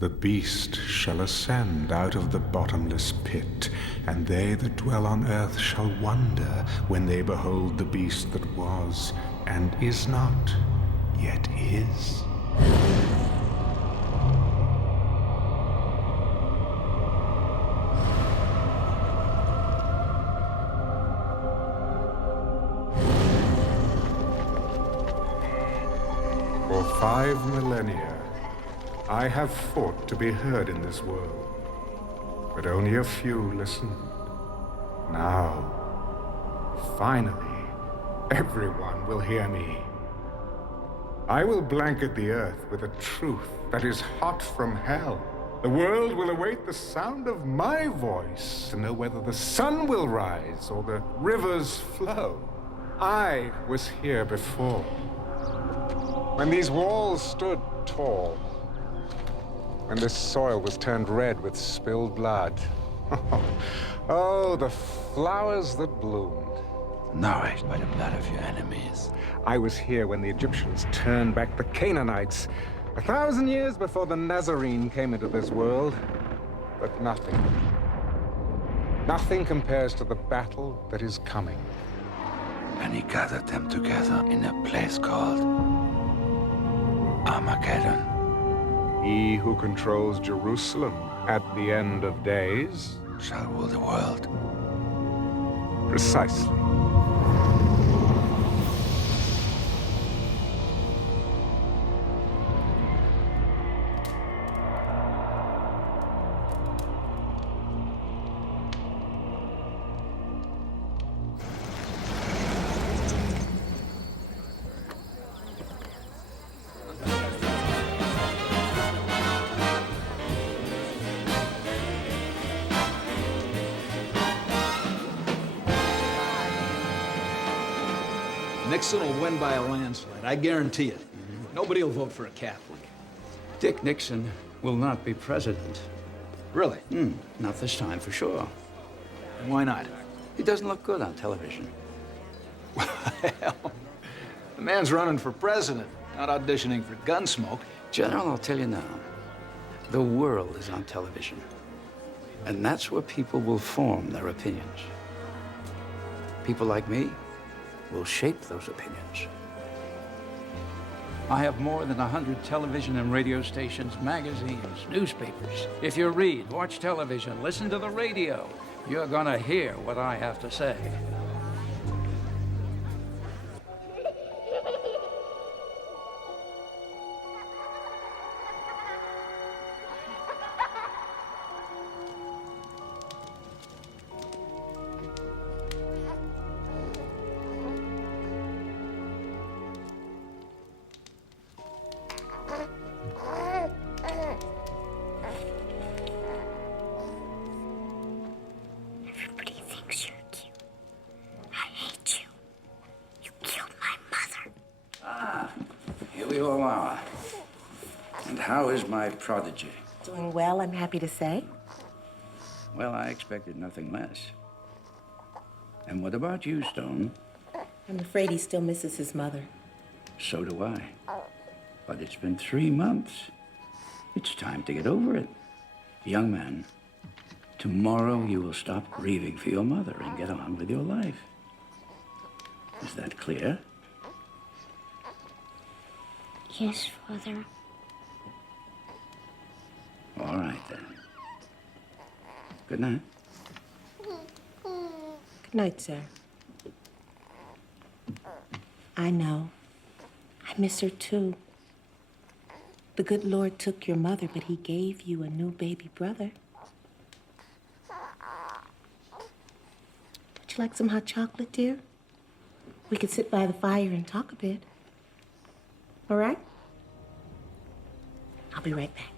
The beast shall ascend out of the bottomless pit, and they that dwell on earth shall wonder when they behold the beast that was, and is not, yet is. For 5 millennia, I have fought to be heard in this world, but only a few listened. Now, finally, everyone will hear me. I will blanket the earth with a truth that is hot from hell. The world will await the sound of my voice to know whether the sun will rise or the rivers flow. I was here before, when these walls stood tall, when this soil was turned red with spilled blood. Oh, the flowers that bloomed. Nourished by the blood of your enemies. I was here when the Egyptians turned back the Canaanites, 1,000 years before the Nazarene came into this world. But nothing compares to the battle that is coming. And he gathered them together in a place called Armageddon. He who controls Jerusalem at the end of days shall rule the world. Precisely. Nixon will win by a landslide, I guarantee it. Nobody will vote for a Catholic. Dick Nixon will not be president. Really? Not this time, for sure. And why not? He doesn't look good on television. Well, the man's running for president, not auditioning for Gunsmoke. General, I'll tell you now, the world is on television. And that's where people will form their opinions. People like me will shape those opinions. I have more than 100 television and radio stations, magazines, newspapers. If you read, watch television, listen to the radio, you're gonna hear what I have to say. How is my prodigy? Doing well, I'm happy to say. Well, I expected nothing less. And what about you, Stone? I'm afraid he still misses his mother. So do I. But it's been 3 months. It's time to get over it. Young man, tomorrow you will stop grieving for your mother and get on with your life. Is that clear? Yes, Father. All right, then. Good night. Good night, sir. I know. I miss her, too. The good Lord took your mother, but he gave you a new baby brother. Would you like some hot chocolate, dear? We could sit by the fire and talk a bit. All right? I'll be right back.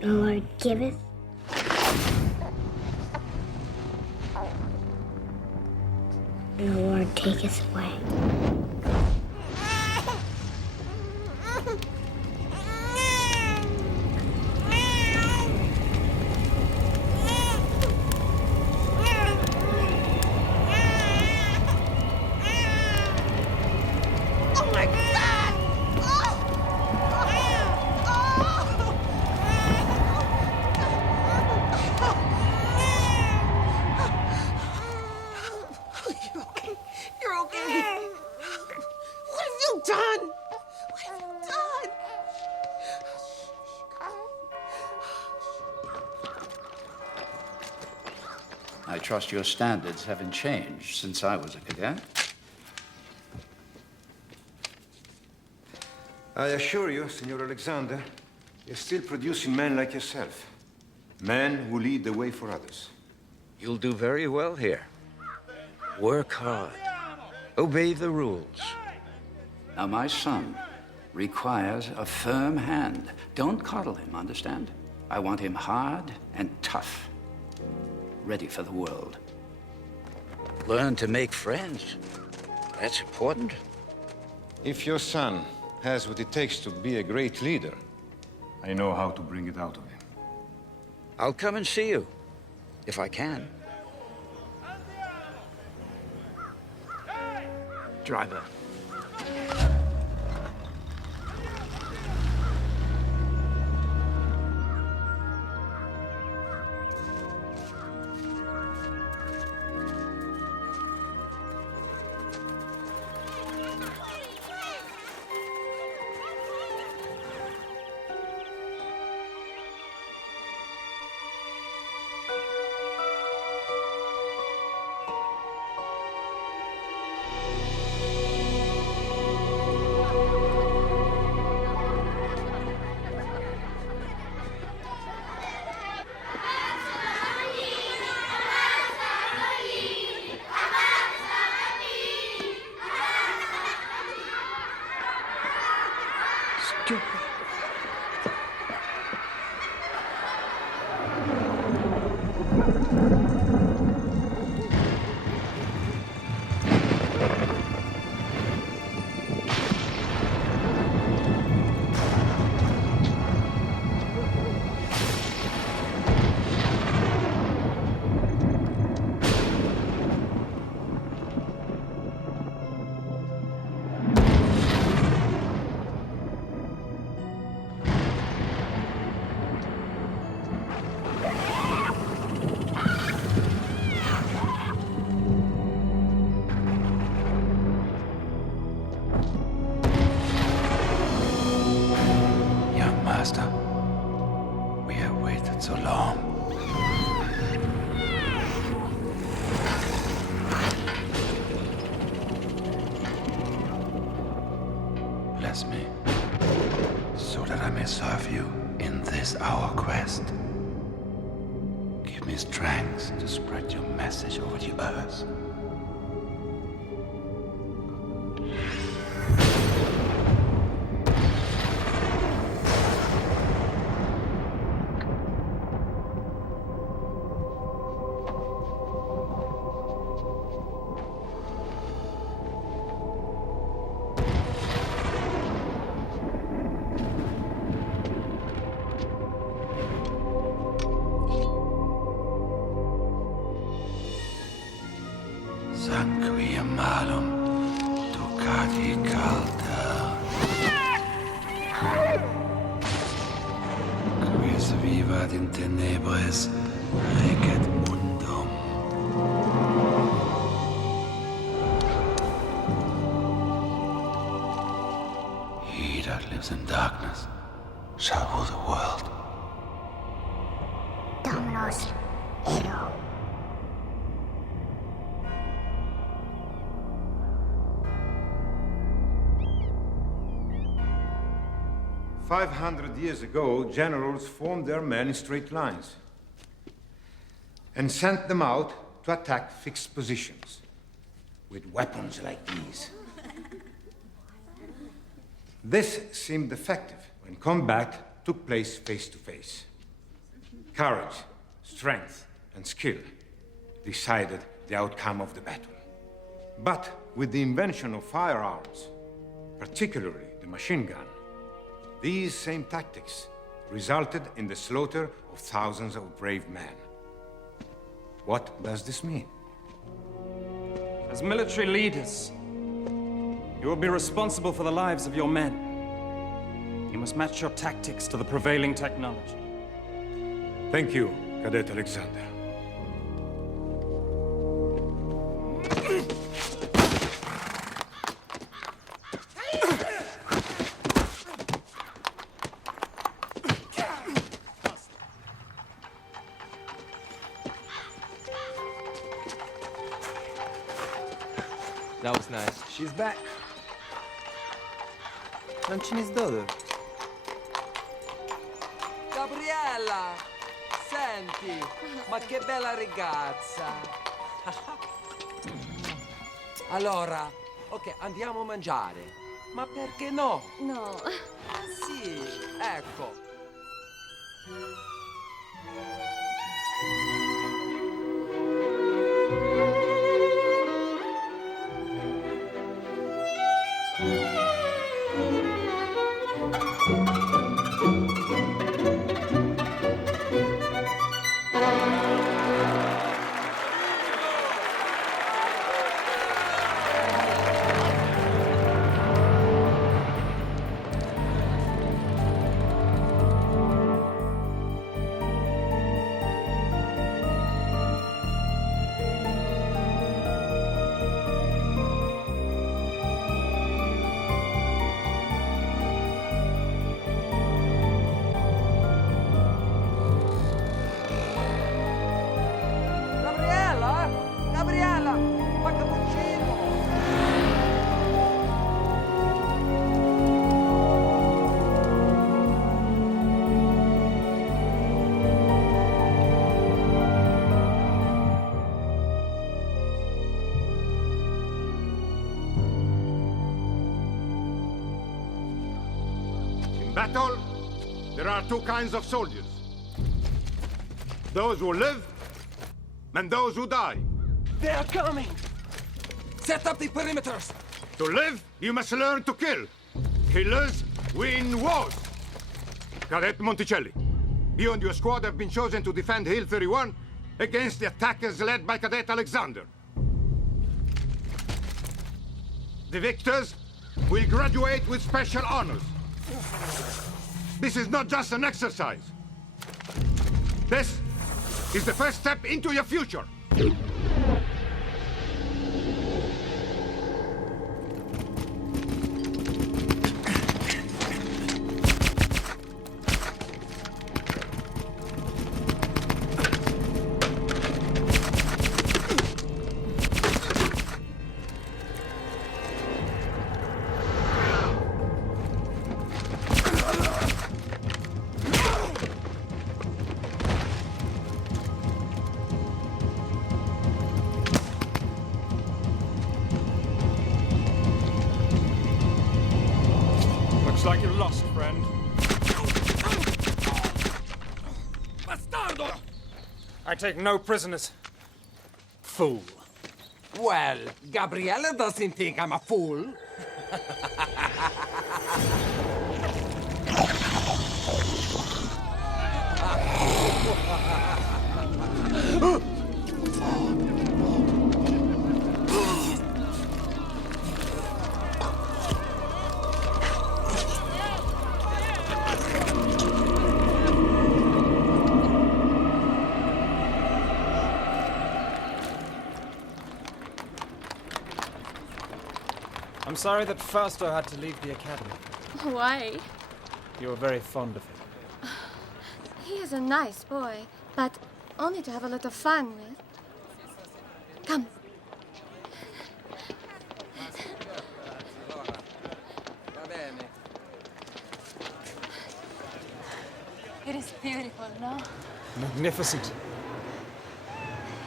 The Lord giveth, and the Lord taketh away. I trust your standards haven't changed since I was a cadet. I assure you, Senor Alexander, you're still producing men like yourself. Men who lead the way for others. You'll do very well here. Work hard. Obey the rules. Now, my son requires a firm hand. Don't coddle him, understand? I want him hard and tough. Ready for the world. Learn to make friends. That's important. If your son has what it takes to be a great leader, I know how to bring it out of him. I'll come and see you, if I can. Driver. Bless me, so that I may serve you in this our quest. Give me strength to spread your message over the earth. Sanguium malum, ducati calda. Quis vivat in tenebris, reget mundum. He that lives in darkness shall rule the world. Dominos, Ero. 500 years ago, generals formed their men in straight lines and sent them out to attack fixed positions with weapons like these. This seemed effective when combat took place face to face. Courage, strength, and skill decided the outcome of the battle. But with the invention of firearms, particularly the machine gun, these same tactics resulted in the slaughter of thousands of brave men. What does this mean? As military leaders, you will be responsible for the lives of your men. You must match your tactics to the prevailing technology. Thank you, Cadet Alexander. That was nice. She's back. Non ci sdodo. Gabriella! Senti, ma che bella ragazza! Allora, ok, andiamo a mangiare. Ma perché no? No. Sì, ecco. Gabriella, ma cappuccino! In battle, there are two kinds of soldiers. Those who live and those who die. They are coming! Set up the perimeters! To live, you must learn to kill. Killers win wars. Cadet Monticelli, you and your squad have been chosen to defend Hill 31 against the attackers led by Cadet Alexander. The victors will graduate with special honors. This is not just an exercise. This is the first step into your future. Looks like you're lost, friend. Bastardo! I take no prisoners. Fool. Well, Gabriella doesn't think I'm a fool. I'm sorry that Fausto had to leave the academy. Why? You were very fond of him. He is a nice boy, but only to have a lot of fun with. Come. It is beautiful, no? Magnificent.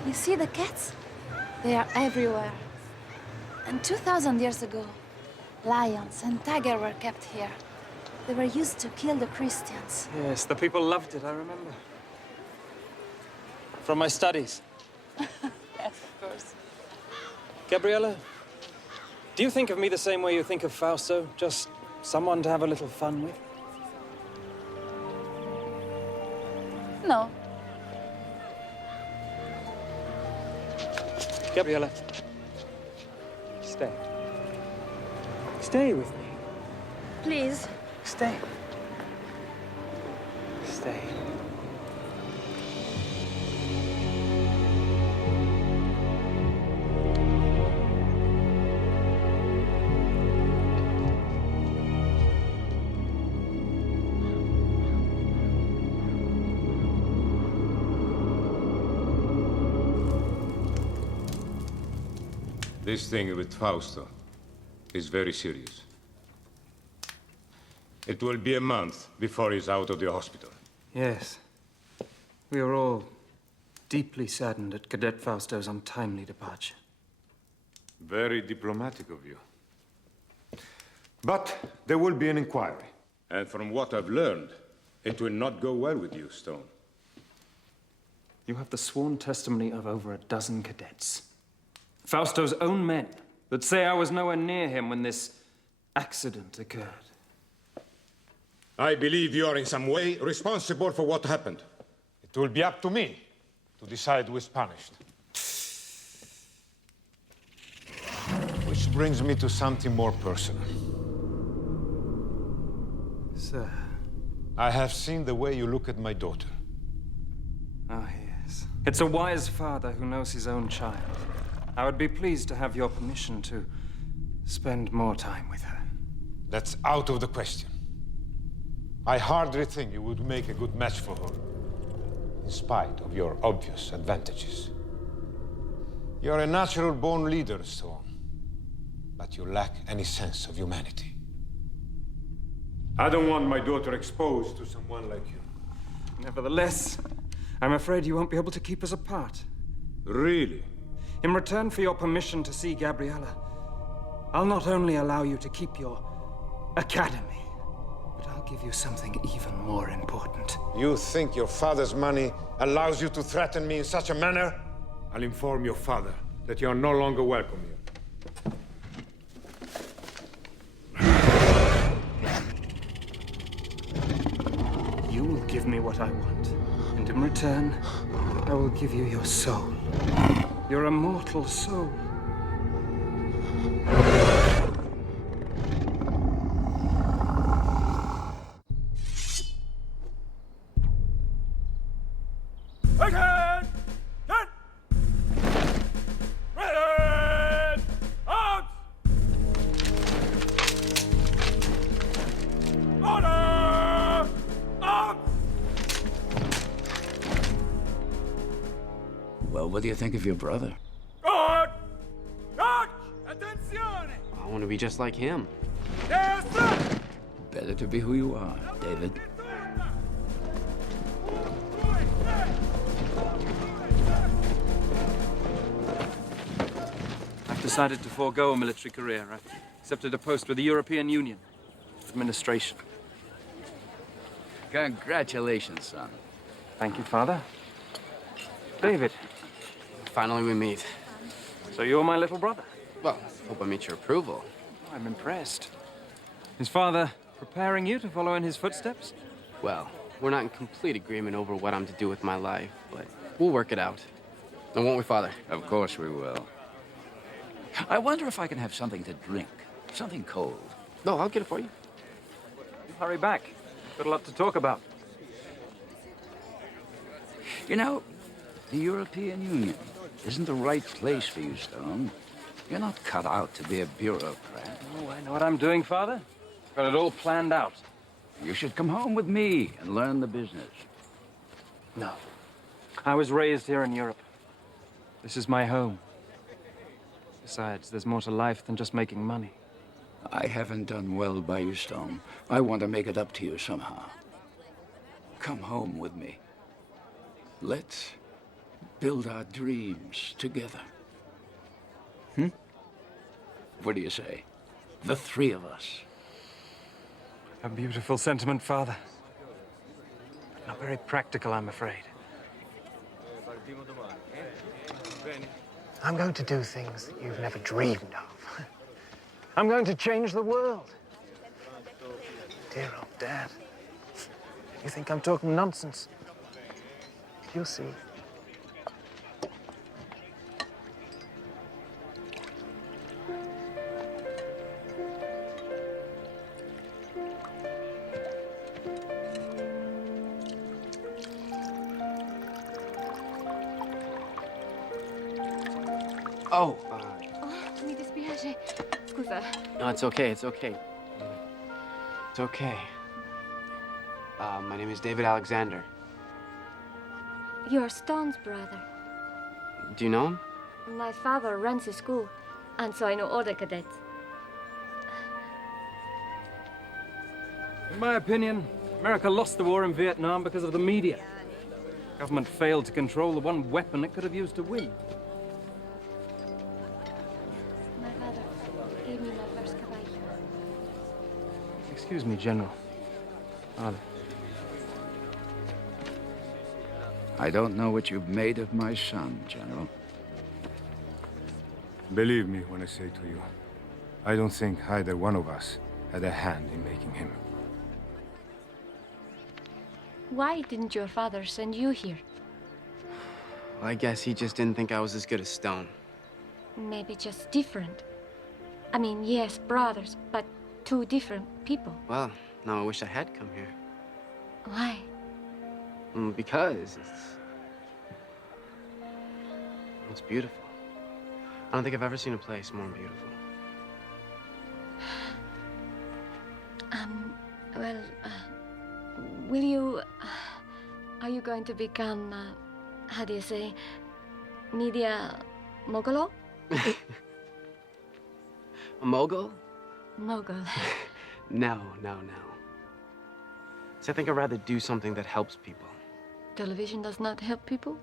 You see the cats? They are everywhere. And 2,000 years ago, lions and tigers were kept here. They were used to kill the Christians. Yes, the people loved it, I remember. From my studies. Yes, of course. Gabriella, do you think of me the same way you think of Fausto? Just someone to have a little fun with? No. Gabriella, stay. Stay with me. Please. Stay. Stay. This thing with Fausto is very serious. It will be a month before he's out of the hospital. Yes. We are all deeply saddened at Cadet Fausto's untimely departure. Very diplomatic of you. But there will be an inquiry. And from what I've learned, it will not go well with you, Stone. You have the sworn testimony of over a dozen cadets. Fausto's own men that say I was nowhere near him when this accident occurred. I believe you are in some way responsible for what happened. It will be up to me to decide who is punished. Which brings me to something more personal. Sir. I have seen the way you look at my daughter. Ah, yes. It's a wise father who knows his own child. I would be pleased to have your permission to spend more time with her. That's out of the question. I hardly think you would make a good match for her, in spite of your obvious advantages. You're a natural-born leader, Stone, but you lack any sense of humanity. I don't want my daughter exposed to someone like you. Nevertheless, I'm afraid you won't be able to keep us apart. Really? In return for your permission to see Gabriella, I'll not only allow you to keep your academy, but I'll give you something even more important. You think your father's money allows you to threaten me in such a manner? I'll inform your father that you are no longer welcome here. You will give me what I want, and in return, I will give you your soul. Your immortal soul. Again! Get! Ready! Out! Order! Out! Well, what do you think of your brother? Guard! Guard! Attenzione! I want to be just like him. Destra! Better to be who you are, David. I've decided to forego a military career. I've accepted a post with the European Union. Administration. Congratulations, son. Thank you, Father. David. Finally we meet. So you're my little brother? Well, hope I meet your approval. I'm impressed. Is Father preparing you to follow in his footsteps? Well, we're not in complete agreement over what I'm to do with my life, but we'll work it out. And won't we, Father? Of course we will. I wonder if I can have something to drink. Something cold. No, I'll get it for you. You hurry back. Got a lot to talk about. You know, the European Union isn't the right place for you, Stone. You're not cut out to be a bureaucrat. Oh, I know what I'm doing, Father. Got it all planned out. You should come home with me and learn the business. No. I was raised here in Europe. This is my home. Besides, there's more to life than just making money. I haven't done well by you, Stone. I want to make it up to you somehow. Come home with me. Let's build our dreams together. What do you say? The three of us. A beautiful sentiment, Father. Not very practical, I'm afraid. I'm going to do things that you've never dreamed of. I'm going to change the world. Dear old Dad. You think I'm talking nonsense? You'll see. Oh, Mi dispiace. Scusa. no, it's okay, it's okay. It's okay. My name is David Alexander. You're Stone's brother. Do you know him? My father runs a school, and so I know all the cadets. In my opinion, America lost the war in Vietnam because of the media. Government failed to control the one weapon it could have used to win. My father gave me my first caballo. Excuse me, General. Father. I don't know what you've made of my son, General. Believe me when I say to you, I don't think either one of us had a hand in making him. Why didn't your father send you here? Well, I guess he just didn't think I was as good as Stone. Maybe just different. I mean, yes, brothers, but two different people. Well, now I wish I had come here. Why? Because it's beautiful. I don't think I've ever seen a place more beautiful. Well, will you... are you going to become, how do you say, media mogul? A mogul? Mogul. No. So I think I'd rather do something that helps people. Television does not help people?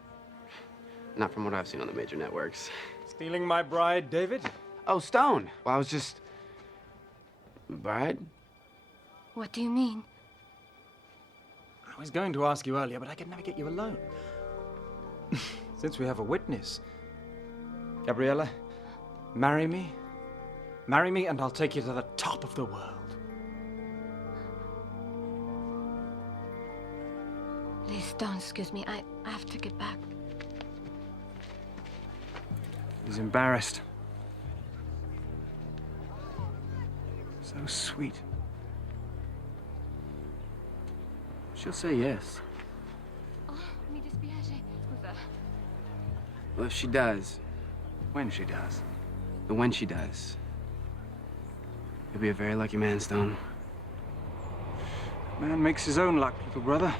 Not from what I've seen on the major networks. Stealing my bride, David? Oh, Stone. Well, I was just... Bride? What do you mean? I was going to ask you earlier, but I could never get you alone. Since we have a witness. Gabriella, marry me. Marry me and I'll take you to the top of the world. Please don't excuse me. I have to get back. He's embarrassed. So sweet. She'll say yes. Oh, mi dispiace. Scusa. Well, if she does... When she does. The when she does. You'll be a very lucky man, Stone. Man makes his own luck, little brother.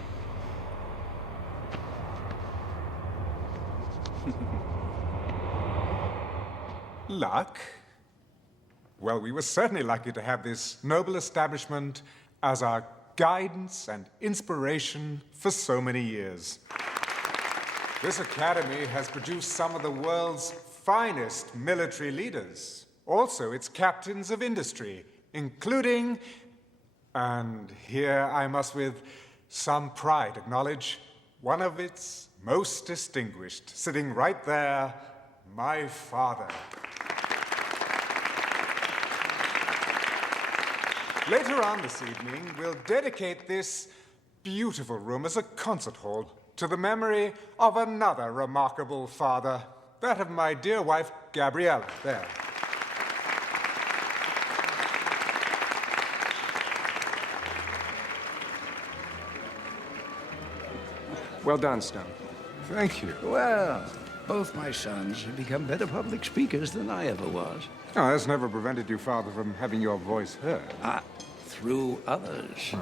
Luck? Well, we were certainly lucky to have this noble establishment as our guidance and inspiration for so many years. This academy has produced some of the world's finest military leaders, also its captains of industry, including, and here I must with some pride acknowledge, one of its most distinguished, sitting right there, my father. Later on this evening, we'll dedicate this beautiful room as a concert hall to the memory of another remarkable father, that of my dear wife, Gabriella, there. Well done, Stone. Thank you. Well, both my sons have become better public speakers than I ever was. Oh, that's never prevented you, Father, from having your voice heard. Through others.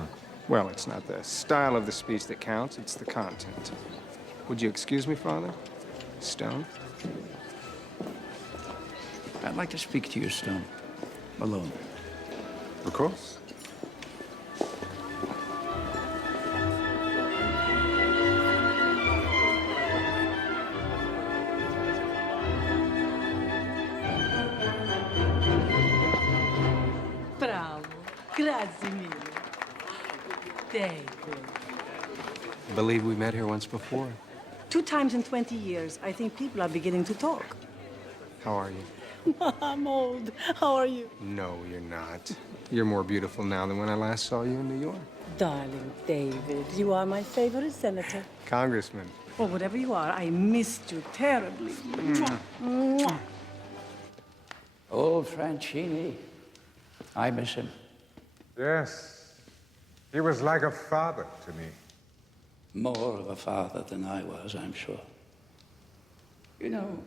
Well, it's not the style of the speech that counts, it's the content. Would you excuse me, Father? Stone? I'd like to speak to you, Stone. Alone. Of course. Bravo. Grazie mille. Thank you. I believe we met here once before. 2 times in 20 years. I think people are beginning to talk. How are you? I'm old. How are you? No, you're not. You're more beautiful now than when I last saw you in New York. Darling David, you are my favorite senator. Congressman. Or whatever you are, I missed you terribly. Mwah. Mwah. Old Franchini. I miss him. Yes. He was like a father to me. More of a father than I was, I'm sure. You know,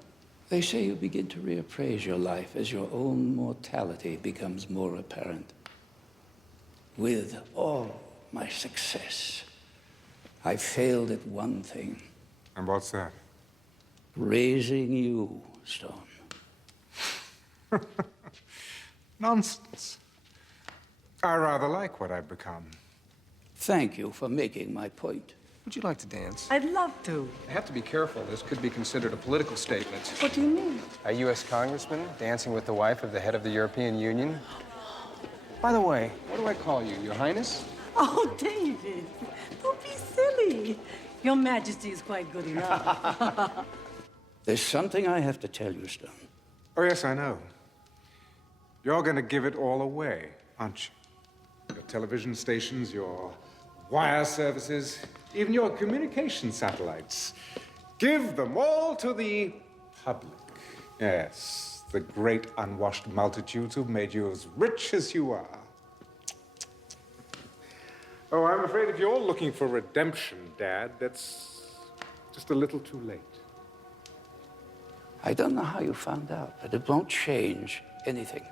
they say you begin to reappraise your life as your own mortality becomes more apparent. With all my success, I failed at one thing. And what's that? Raising you, Stone. Nonsense. I rather like what I've become. Thank you for making my point. Would you like to dance? I'd love to. I have to be careful. This could be considered a political statement. What do you mean? A U.S. congressman dancing with the wife of the head of the European Union? By the way, what do I call you? Your Highness? Oh, David, don't be silly. Your Majesty is quite good enough. There's something I have to tell you, Stone. Oh, yes, I know. You're going to give it all away, aren't you? Your television stations, your wire services, even your communication satellites. Give them all to the public. Yes, the great unwashed multitudes who've made you as rich as you are. Oh, I'm afraid if you're looking for redemption, Dad, that's just a little too late. I don't know how you found out, but it won't change anything.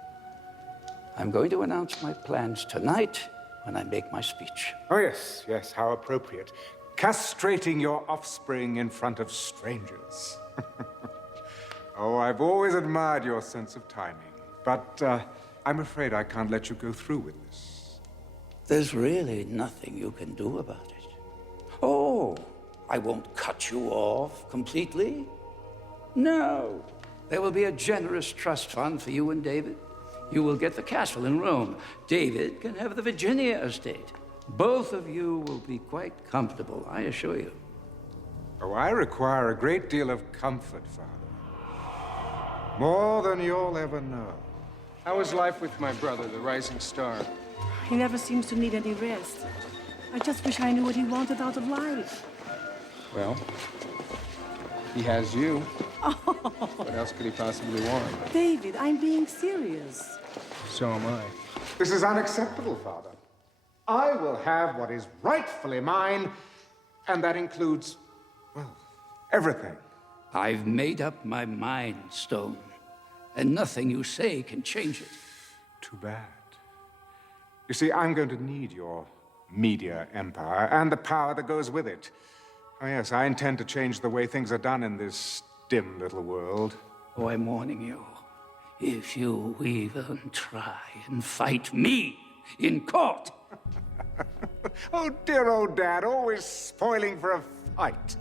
I'm going to announce my plans tonight when I make my speech. Oh, yes, yes, how appropriate. Castrating your offspring in front of strangers. Oh, I've always admired your sense of timing, but I'm afraid I can't let you go through with this. There's really nothing you can do about it. Oh, I won't cut you off completely. No, there will be a generous trust fund for you and David. You will get the castle in Rome. David can have the Virginia estate. Both of you will be quite comfortable, I assure you. Oh, I require a great deal of comfort, Father. More than you'll ever know. How is life with my brother, the rising star? He never seems to need any rest. I just wish I knew what he wanted out of life. Well, he has you. What else could he possibly want? David, I'm being serious. So am I. This is unacceptable, Father. I will have what is rightfully mine, and that includes, well, everything. I've made up my mind, Stone, and nothing you say can change it. Too bad. You see, I'm going to need your media empire and the power that goes with it. Oh, yes, I intend to change the way things are done in this dim little world. Oh, I'm warning you. If you even try and fight me in court. Oh, dear old Dad, always spoiling for a fight.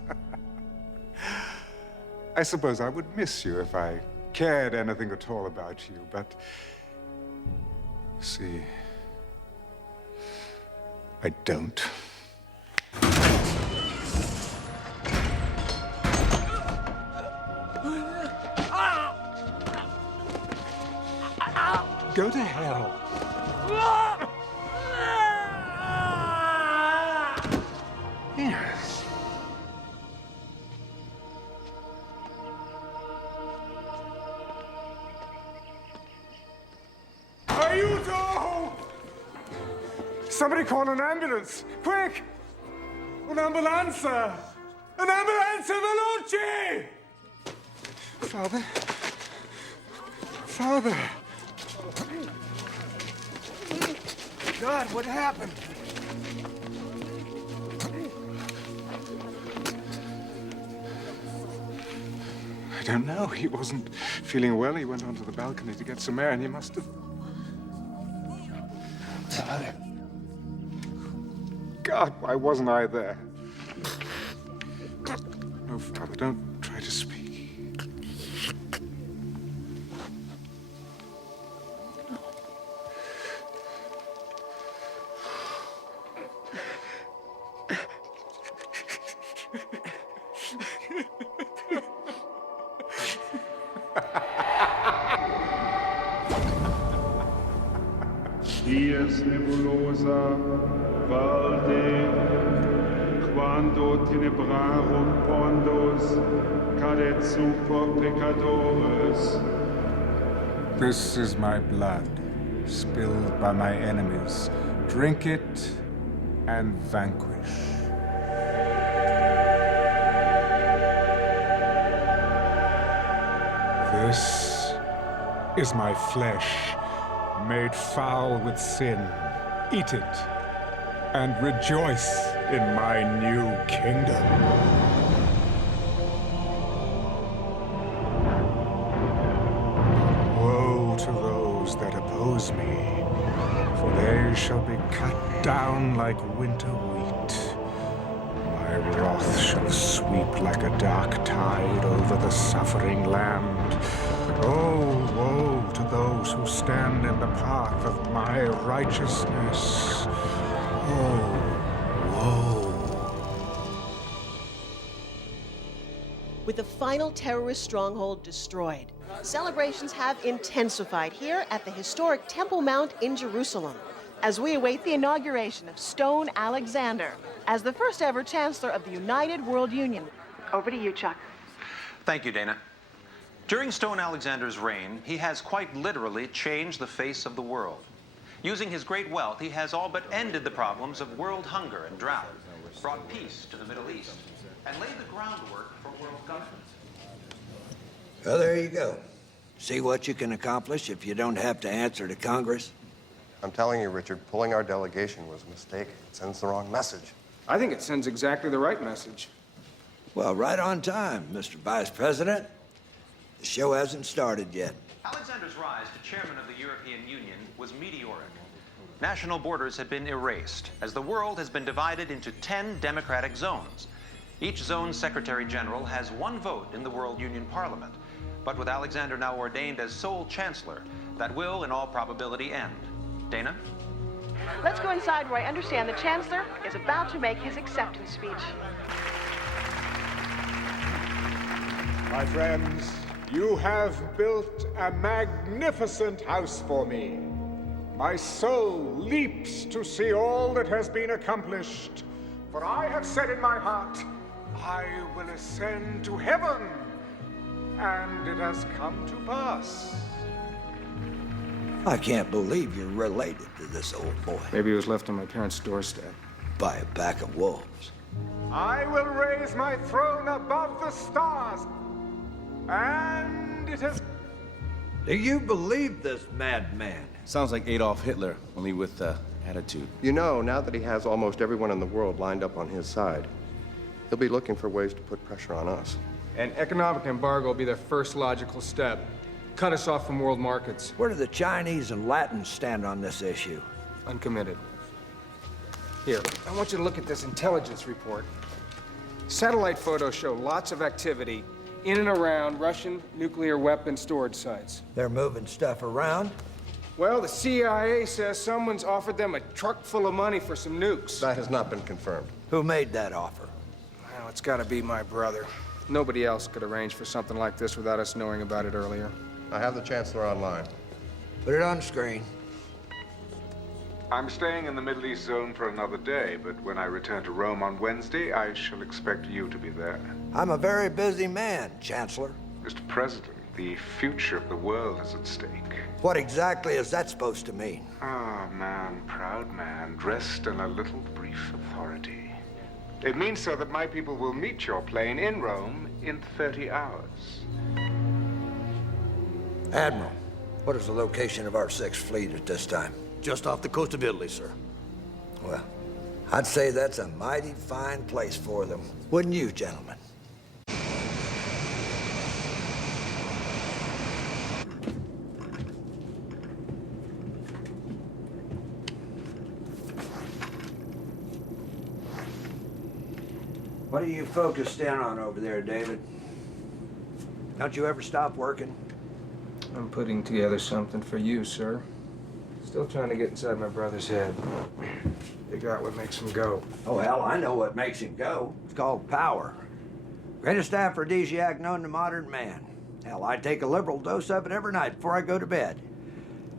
I suppose I would miss you if I cared anything at all about you, but... see... I don't. Go to hell. Yes. Aiuto! Somebody call an ambulance! Quick! Un'ambulanza! Un'ambulanza veloce! Father? Father! God, what happened? I don't know. He wasn't feeling well. He went onto the balcony to get some air, and he must have... Father. God, why wasn't I there? No, Father, don't try to speak. dies nebulosa, valde, quando tenebrarum pondos, cadet super pecadores. This is my blood, spilled by my enemies. Drink it and vanquish. This is my flesh, made foul with sin. Eat it, and rejoice in my new kingdom. Woe to those that oppose me, for they shall be cut down like winter wheat. My wrath shall sweep like a dark tide over the suffering land. Oh, woe to those who stand in the path of my righteousness. Oh, woe. With the final terrorist stronghold destroyed, celebrations have intensified here at the historic Temple Mount in Jerusalem as we await the inauguration of Stone Alexander as the first ever Chancellor of the United World Union. Over to you, Chuck. Thank you, Dana. During Stone Alexander's reign, he has quite literally changed the face of the world. Using his great wealth, he has all but ended the problems of world hunger and drought, brought peace to the Middle East, and laid the groundwork for world government. Well, there you go. See what you can accomplish if you don't have to answer to Congress? I'm telling you, Richard, pulling our delegation was a mistake. It sends the wrong message. I think it sends exactly the right message. Well, right on time, Mr. Vice President. The show hasn't started yet. Alexander's rise to chairman of the European Union was meteoric. National borders had been erased, as the world has been divided into 10 democratic zones. Each zone's Secretary General has one vote in the World Union Parliament. But with Alexander now ordained as sole Chancellor, that will, in all probability, end. Dana? Let's go inside where I understand the Chancellor is about to make his acceptance speech. My friends, you have built a magnificent house for me. My soul leaps to see all that has been accomplished, for I have said in my heart, I will ascend to heaven, and it has come to pass. I can't believe you're related to this old boy. Maybe he was left on my parents' doorstep. By a pack of wolves. I will raise my throne above the stars, and it has... Do you believe this madman? Sounds like Adolf Hitler, only with attitude. You know, now that he has almost everyone in the world lined up on his side, he'll be looking for ways to put pressure on us. An economic embargo will be their first logical step. Cut us off from world markets. Where do the Chinese and Latins stand on this issue? Uncommitted. Here, I want you to look at this intelligence report. Satellite photos show lots of activity in and around Russian nuclear weapon storage sites. They're moving stuff around? Well, the CIA says someone's offered them a truck full of money for some nukes. That has not been confirmed. Who made that offer? Well, it's gotta be my brother. Nobody else could arrange for something like this without us knowing about it earlier. I have the Chancellor online. Put it on screen. I'm staying in the Middle East zone for another day, but when I return to Rome on Wednesday, I shall expect you to be there. I'm a very busy man, Chancellor. Mr. President, the future of the world is at stake. What exactly is that supposed to mean? Ah, man, proud man, dressed in a little brief authority. It means, sir, that my people will meet your plane in Rome in 30 hours. Admiral, what is the location of our Sixth Fleet at this time? Just off the coast of Italy, sir. Well, I'd say that's a mighty fine place for them. Wouldn't you, gentlemen? What are you focused in on over there, David? Don't you ever stop working? I'm putting together something for you, sir. Still trying to get inside my brother's head. Figure out what makes him go. Oh, hell, I know what makes him go. It's called power. Greatest aphrodisiac known to modern man. Hell, I take a liberal dose of it every night before I go to bed.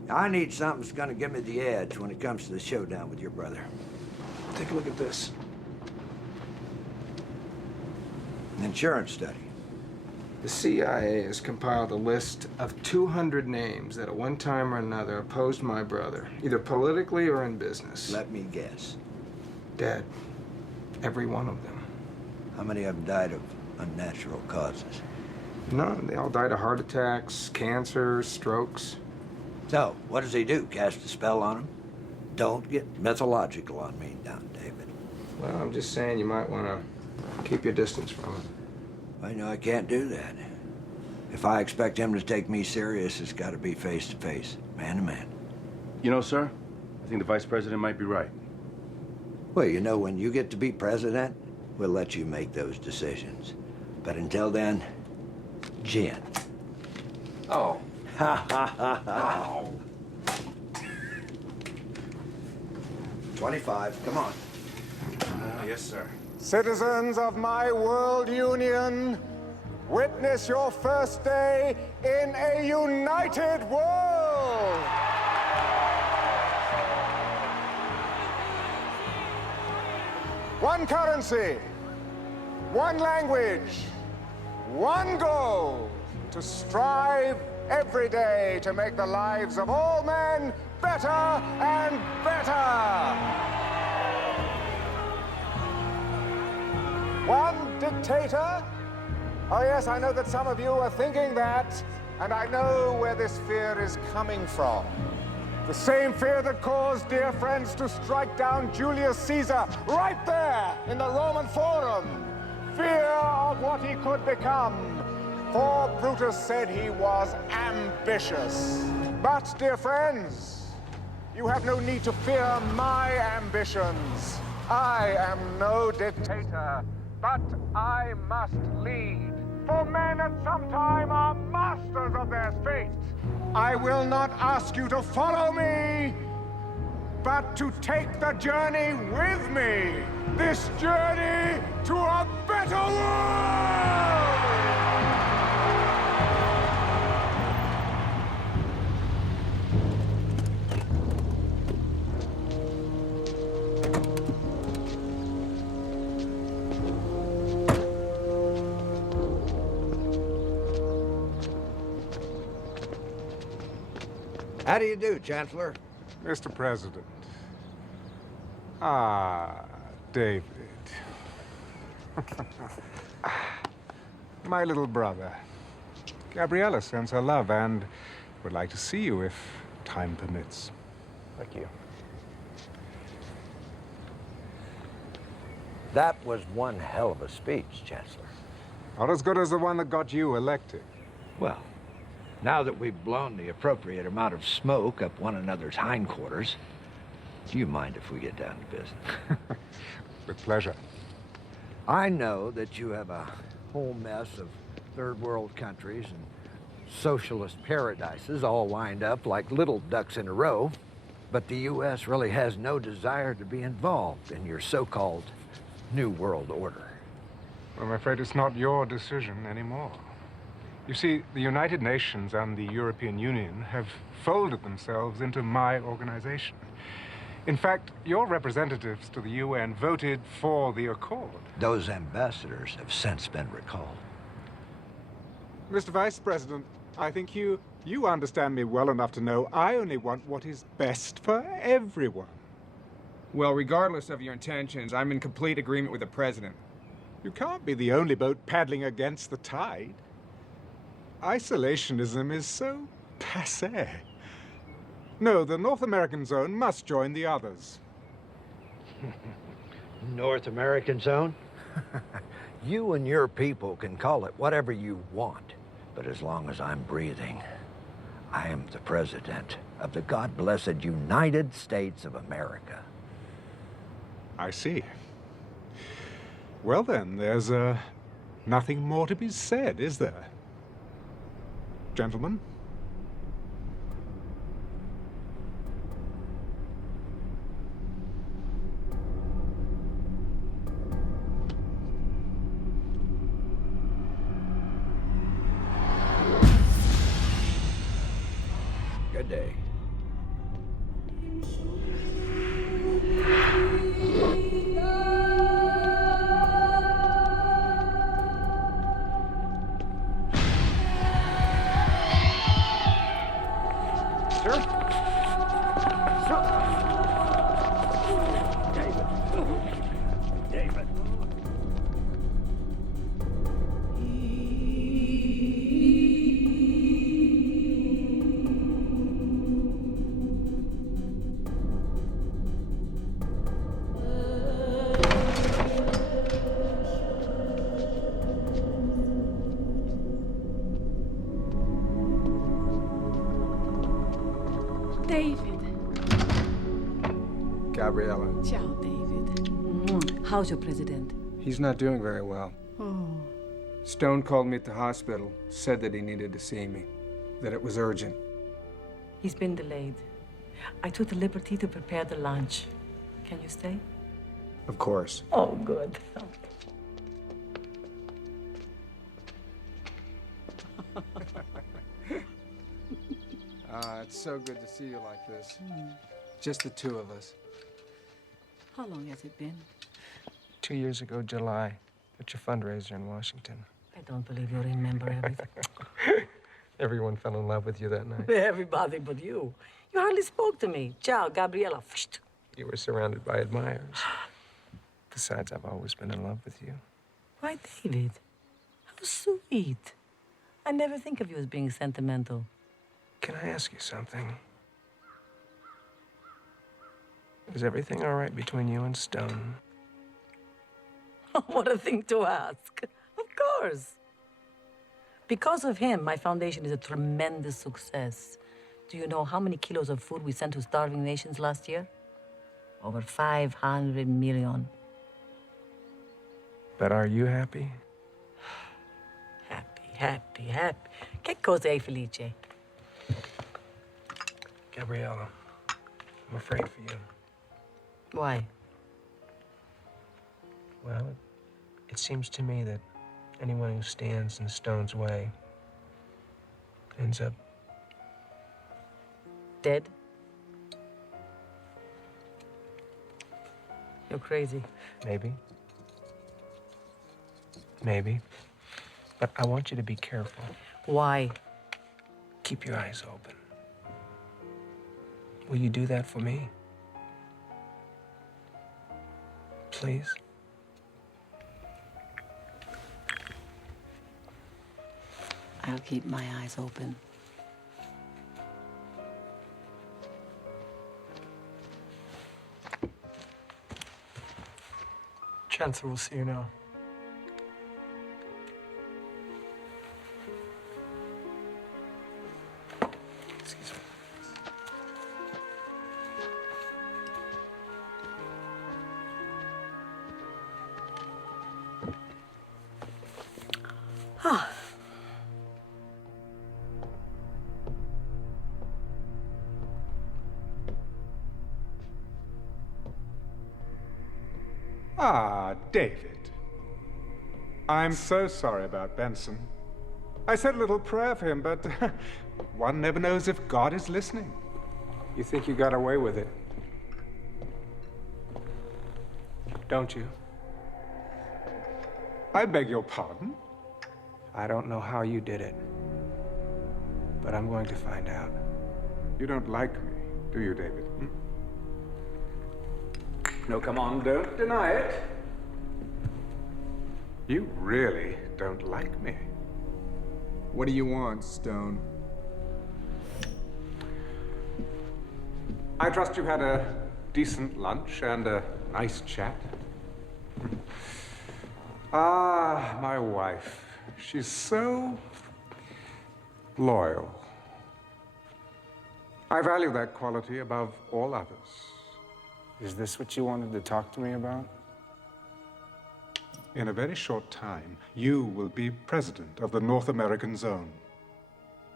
I need something that's gonna give me the edge when it comes to the showdown with your brother. Take a look at this. An insurance study. The CIA has compiled a list of 200 names that at one time or another opposed my brother, either politically or in business. Let me guess. Dead. Every one of them. How many of them died of unnatural causes? None. They all died of heart attacks, cancer, strokes. So, what does he do? Cast a spell on him? Don't get mythological on me now, David. Well, I'm just saying you might want to keep your distance from him. I know I can't do that. If I expect him to take me serious, it's got to be face to face, man to man. You know, sir, I think the vice president might be right. Well, you know, when you get to be president, we'll let you make those decisions. But until then, gin. Oh. Ha ha ha ha. 25, come on. Yes, sir. Citizens of my world union, witness your first day in a united world. One currency, one language, one goal, to strive every day to make the lives of all men better and better. One dictator? Oh yes, I know that some of you are thinking that, and I know where this fear is coming from. The same fear that caused dear friends to strike down Julius Caesar right there in the Roman Forum. Fear of what he could become. For Brutus said he was ambitious. But, dear friends, you have no need to fear my ambitions. I am no dictator, but I must lead. For men at some time are masters of their fate. I will not ask you to follow me, but to take the journey with me. This journey to a better world! How do you do, Chancellor? Mr. President. Ah, David. My little brother. Gabriella sends her love and would like to see you if time permits. Thank you. That was one hell of a speech, Chancellor. Not as good as the one that got you elected. Well, now that we've blown the appropriate amount of smoke up one another's hindquarters, do you mind if we get down to business? With pleasure. I know that you have a whole mess of third world countries and socialist paradises all lined up like little ducks in a row, but the U.S. really has no desire to be involved in your so-called New World Order. Well, I'm afraid it's not your decision anymore. You see, the United Nations and the European Union have folded themselves into my organization. In fact, your representatives to the UN voted for the accord. Those ambassadors have since been recalled. Mr. Vice President, I think you understand me well enough to know I only want what is best for everyone. Well, regardless of your intentions, I'm in complete agreement with the President. You can't be the only boat paddling against the tide. Isolationism is so passé. No, the North American zone must join the others. North American zone? You and your people can call it whatever you want, but as long as I'm breathing, I am the president of the God-blessed United States of America. I see. Well then, there's nothing more to be said, is there? Gentlemen? Good day. Gabriella. Ciao, David. How's your president? He's not doing very well. Oh. Stone called me at the hospital, said that he needed to see me, that it was urgent. He's been delayed. I took the liberty to prepare the lunch. Can you stay? Of course. Oh, good. It's so good to see you like this. Just the two of us. How long has it been? 2 years ago, July, at your fundraiser in Washington. I don't believe you remember everything. Everyone fell in love with you that night. Everybody but you. You hardly spoke to me. Ciao, Gabriella. You were surrounded by admirers. Besides, I've always been in love with you. Why, David? How sweet. I never think of you as being sentimental. Can I ask you something? Is everything all right between you and Stone? What a thing to ask. Of course. Because of him, my foundation is a tremendous success. Do you know how many kilos of food we sent to starving nations last year? Over 500 million. But are you happy? Happy. Che cosa è felice? Gabriella, I'm afraid for you. Why? Well, it seems to me that anyone who stands in Stone's way ends up dead? You're crazy. Maybe. But I want you to be careful. Why? Keep your eyes open. Will you do that for me? Please? I'll keep my eyes open. Chancellor will see you now. Excuse me. Ah, David. I'm so sorry about Benson. I said a little prayer for him, but one never knows if God is listening. You think you got away with it? Don't you? I beg your pardon? I don't know how you did it, but I'm going to find out. You don't like me, do you, David? No, come on, don't deny it. You really don't like me. What do you want, Stone? I trust you had a decent lunch and a nice chat. Ah, my wife. She's so loyal. I value that quality above all others. Is this what you wanted to talk to me about? In a very short time, you will be president of the North American Zone.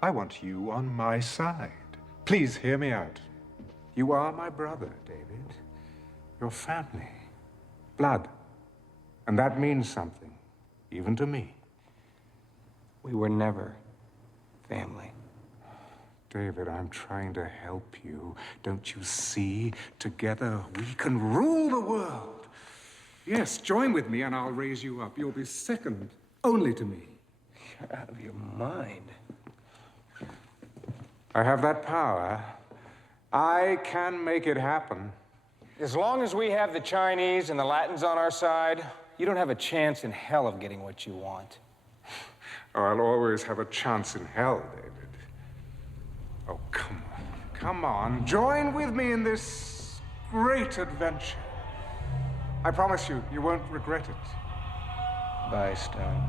I want you on my side. Please hear me out. You are my brother, David. Your family. Blood. And that means something, even to me. We were never family. David, I'm trying to help you. Don't you see? Together, we can rule the world. Yes, join with me and I'll raise you up. You'll be second only to me. You're out of your mind. I have that power. I can make it happen. As long as we have the Chinese and the Latins on our side, you don't have a chance in hell of getting what you want. Oh, I'll always have a chance in hell, David. Oh, come on. Come on. Join with me in this great adventure. I promise you, you won't regret it. Bye, Stone.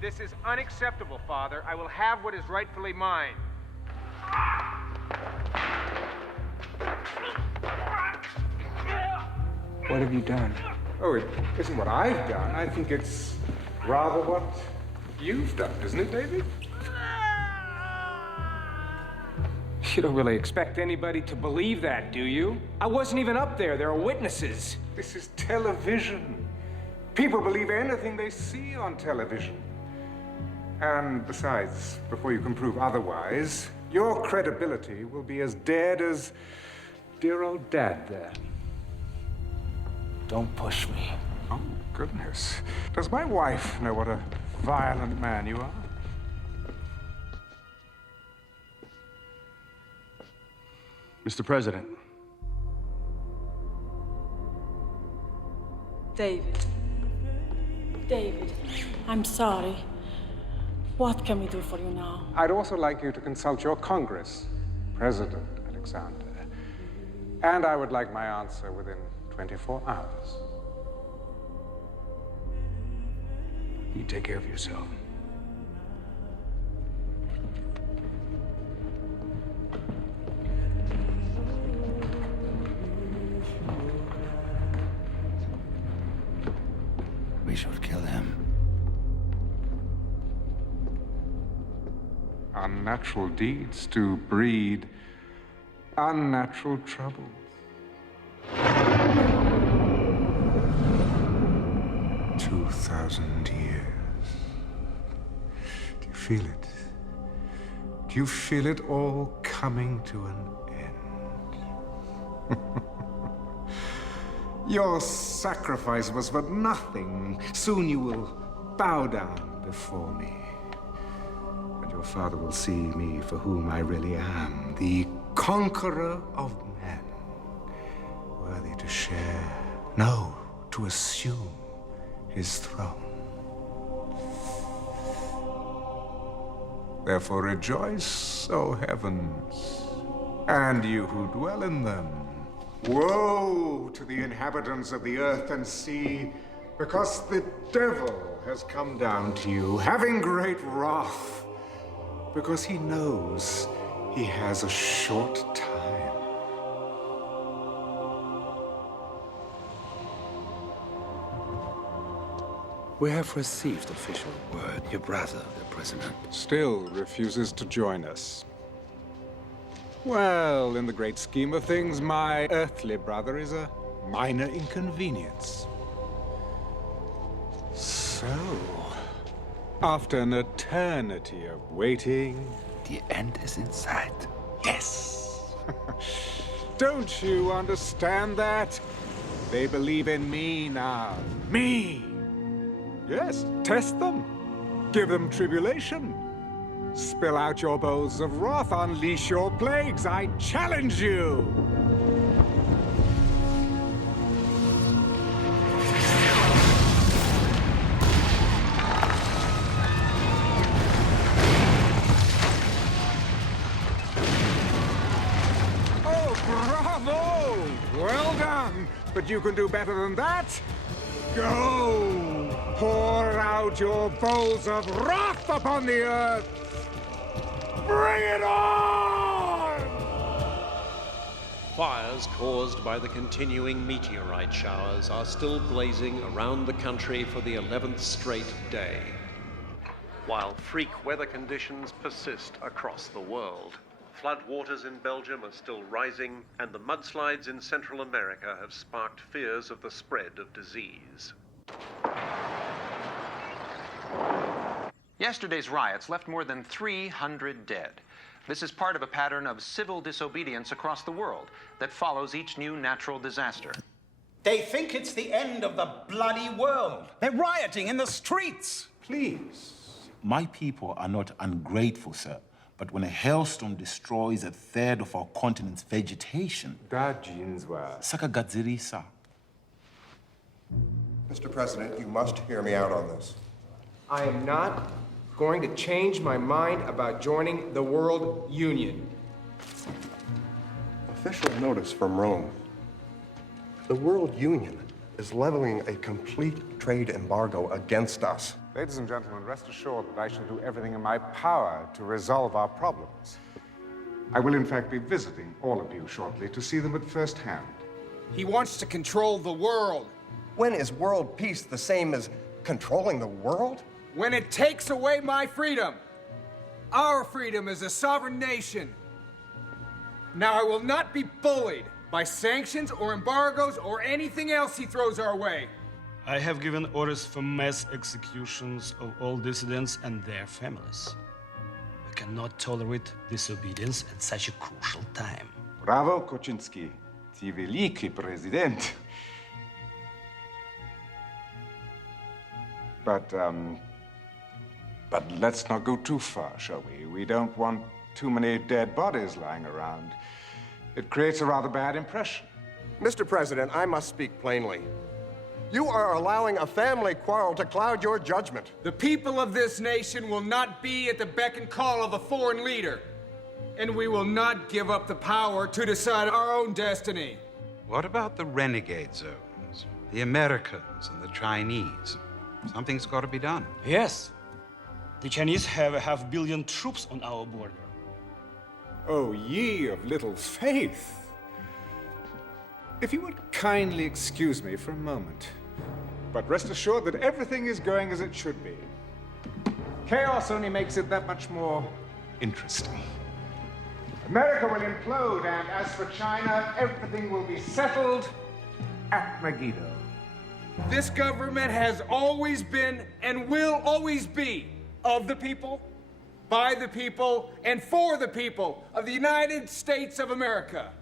This is unacceptable, Father. I will have what is rightfully mine. What have you done? Oh, it isn't what I've done. I think it's rather what you've done, isn't it, David? You don't really expect anybody to believe that, do you? I wasn't even up there. There are witnesses. This is television. People believe anything they see on television. And besides, before you can prove otherwise, your credibility will be as dead as dear old Dad there. Don't push me. Oh, goodness. Does my wife know what a violent man you are? Mr. President. David, I'm sorry. What can we do for you now? I'd also like you to consult your Congress, President Alexander. And I would like my answer within 24 hours. You take care of yourself. We should kill him. Unnatural deeds do breed unnatural troubles. 2,000 years. Do you feel it? Do you feel it all coming to an end? Your sacrifice was for nothing. Soon you will bow down before me. And your father will see me for whom I really am, the conqueror of men, worthy to share, no, to assume his throne. Therefore rejoice, O heavens, and you who dwell in them. Woe to the inhabitants of the earth and sea, because the devil has come down to you, having great wrath, because he knows he has a short time. We have received official word. Your brother, the president, Still refuses to join us. Well, in the great scheme of things, my earthly brother is a minor inconvenience. So, after an eternity of waiting... The end is in sight. Yes! Don't you understand that? They believe in me now. Me! Yes, test them. Give them tribulation. Spill out your bowls of wrath, unleash your plagues. I challenge you! Oh, bravo! Well done! But you can do better than that. Go! Pour out your bowls of wrath upon the earth! Bring it on! Fires caused by the continuing meteorite showers are still blazing around the country for the 11th straight day, while freak weather conditions persist across the world. Floodwaters in Belgium are still rising, and the mudslides in Central America have sparked fears of the spread of disease. Yesterday's riots left more than 300 dead. This is part of a pattern of civil disobedience across the world that follows each new natural disaster. They think it's the end of the bloody world. They're rioting in the streets. Please. My people are not ungrateful, sir. But when a hailstorm destroys a third of our continent's vegetation... Sakagadzirisa. Mr. President, you must hear me out on this. I am not going to change my mind about joining the World Union. Official notice from Rome. The World Union is leveling a complete trade embargo against us. Ladies and gentlemen, rest assured that I shall do everything in my power to resolve our problems. I will, in fact, be visiting all of you shortly to see them at first hand. He wants to control the world. When is world peace the same as controlling the world? When it takes away my freedom. Our freedom as a sovereign nation. Now, I will not be bullied by sanctions or embargoes or anything else he throws our way. I have given orders for mass executions of all dissidents and their families. We cannot tolerate disobedience at such a crucial time. Bravo, Koczynski. Ty wielki prezydent. But let's not go too far, shall we? We don't want too many dead bodies lying around. It creates a rather bad impression. Mr. President, I must speak plainly. You are allowing a family quarrel to cloud your judgment. The people of this nation will not be at the beck and call of a foreign leader. And we will not give up the power to decide our own destiny. What about the renegade zones? The Americans and the Chinese? Something's got to be done. Yes. The Chinese have 500 million troops on our border. Oh, ye of little faith. If you would kindly excuse me for a moment. But rest assured that everything is going as it should be. Chaos only makes it that much more interesting. America will implode, and as for China, everything will be settled at Megiddo. This government has always been and will always be of the people, by the people, and for the people of the United States of America.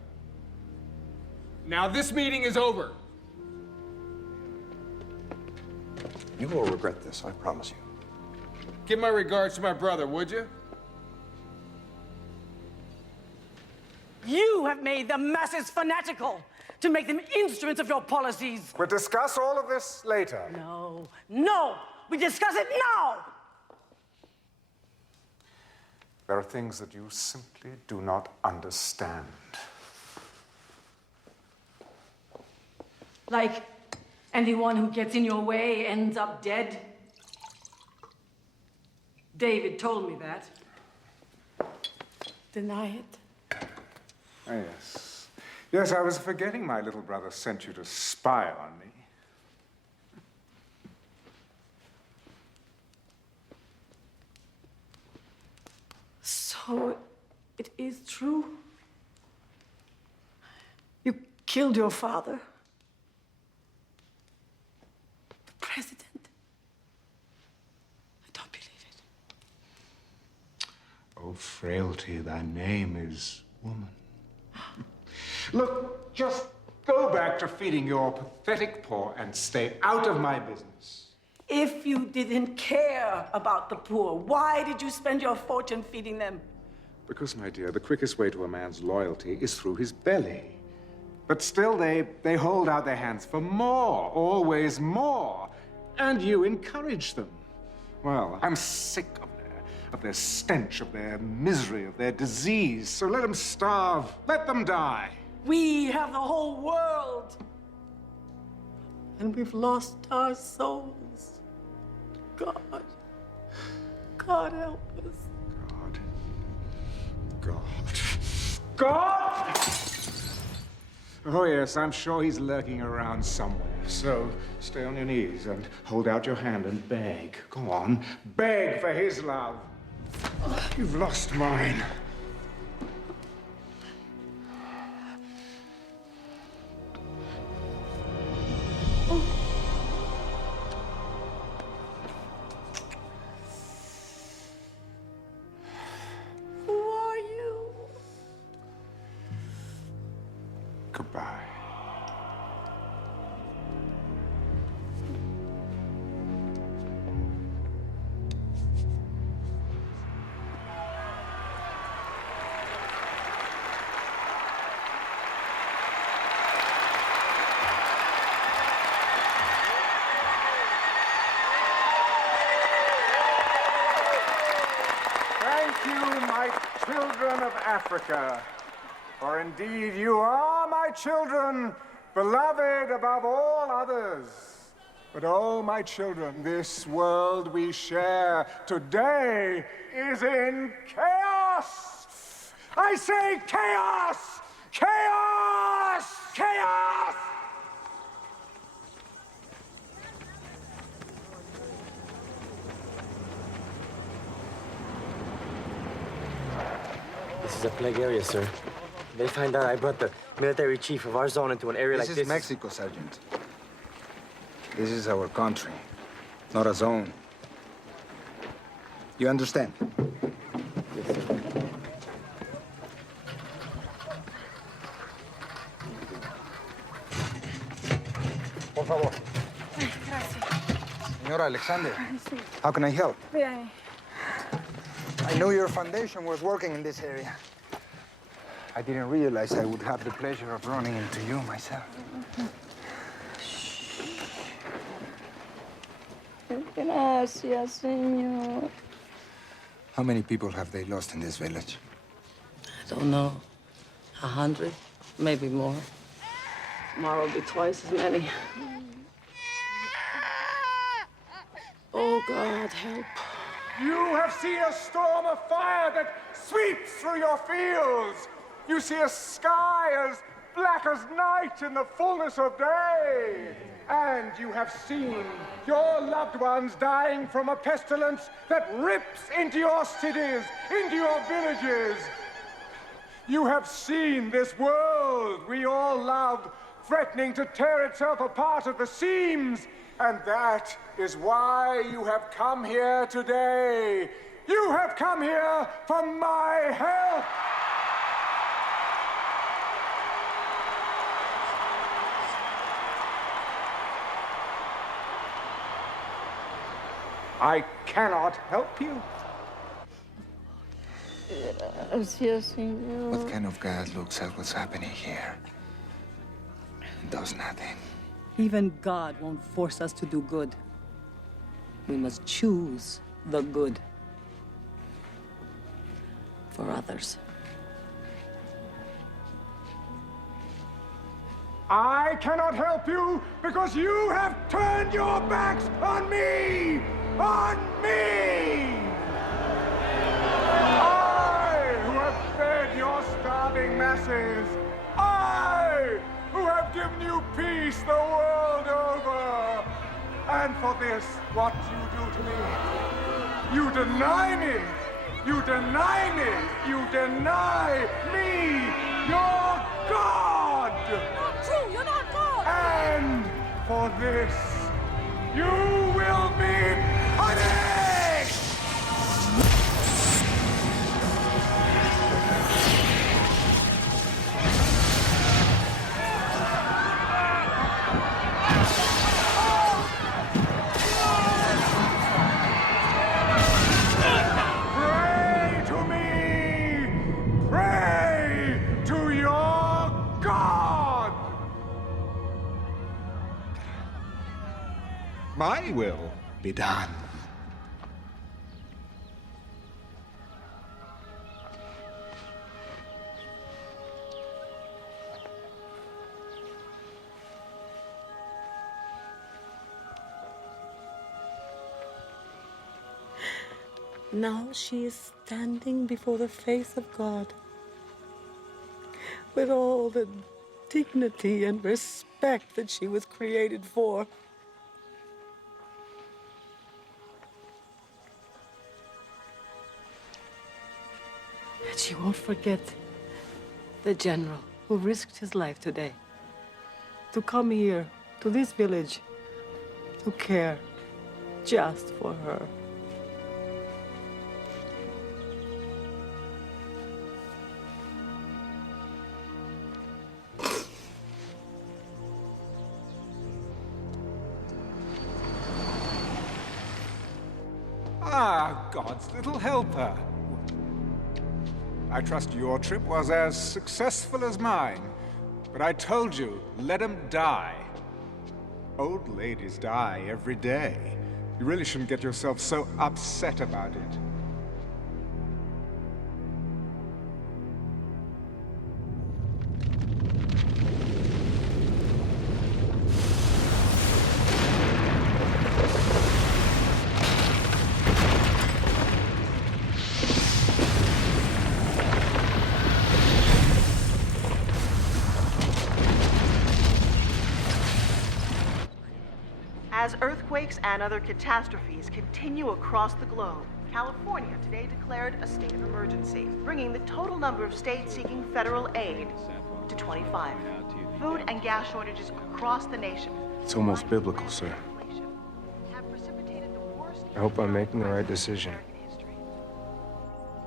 Now, this meeting is over. You will regret this, I promise you. Give my regards to my brother, would you? You have made the masses fanatical to make them instruments of your policies. We'll discuss all of this later. No, no, we discuss it now. There are things that you simply do not understand. Like anyone who gets in your way ends up dead. David told me that. Deny it. Oh, yes. Yes, I was forgetting my little brother sent you to spy on me. So, it is true? You killed your father? The president? I don't believe it. Oh, frailty, thy name is woman. Look, just go back to feeding your pathetic poor and stay out of my business. If you didn't care about the poor, why did you spend your fortune feeding them? Because, my dear, the quickest way to a man's loyalty is through his belly. But still, they hold out their hands for more, always more. And you encourage them. Well, I'm sick of their stench, of their misery, of their disease. So let them starve, let them die. We have the whole world. And we've lost our souls. God. God help us. God! Oh, yes, I'm sure he's lurking around somewhere. So stay on your knees and hold out your hand and beg. Go on, beg for his love. You've lost mine. Who are you? Goodbye. Children of Africa, for indeed you are my children, beloved above all others. But oh, my children, this world we share today is in chaos. I say chaos! Chaos! Chaos! This is a plague area, sir. They find out I brought the military chief of our zone into an area like this. This is Mexico, Sergeant. This is our country, not a zone. You understand? Yes, sir. Por favor. Señora Alexander, how can I help? Bien. I knew your foundation was working in this area. I didn't realize I would have the pleasure of running into you myself. Gracias, señor. How many people have they lost in this village? I don't know. 100, maybe more. Tomorrow will be twice as many. Oh, God, help. You have seen a storm of fire that sweeps through your fields. You see a sky as black as night in the fullness of day. And you have seen your loved ones dying from a pestilence that rips into your cities, into your villages. You have seen this world we all love threatening to tear itself apart at the seams. And that is why you have come here today. You have come here for my help. I cannot help you. Gracias, señor. What kind of God looks at what's happening here and does nothing? Even God won't force us to do good. We must choose the good for others. I cannot help you because you have turned your backs on me! On me! I, who have fed your starving masses. I, who have given you peace the world over. And for this, what you do to me, you deny me. You deny me. You deny me, your God. Not true, you're not God. And for this, you will be punished! Pray to me! Pray to your God! My will be done. Now she is standing before the face of God with all the dignity and respect that she was created for. And she won't forget the general who risked his life today to come here, to this village, to care just for her. Ah, God's little helper. I trust your trip was as successful as mine. But I told you, let him die. Old ladies die every day. You really shouldn't get yourself so upset about it. As earthquakes and other catastrophes continue across the globe, California today declared a state of emergency, bringing the total number of states seeking federal aid to 25. Food and gas shortages across the nation. It's almost biblical, sir. I hope I'm making the right decision.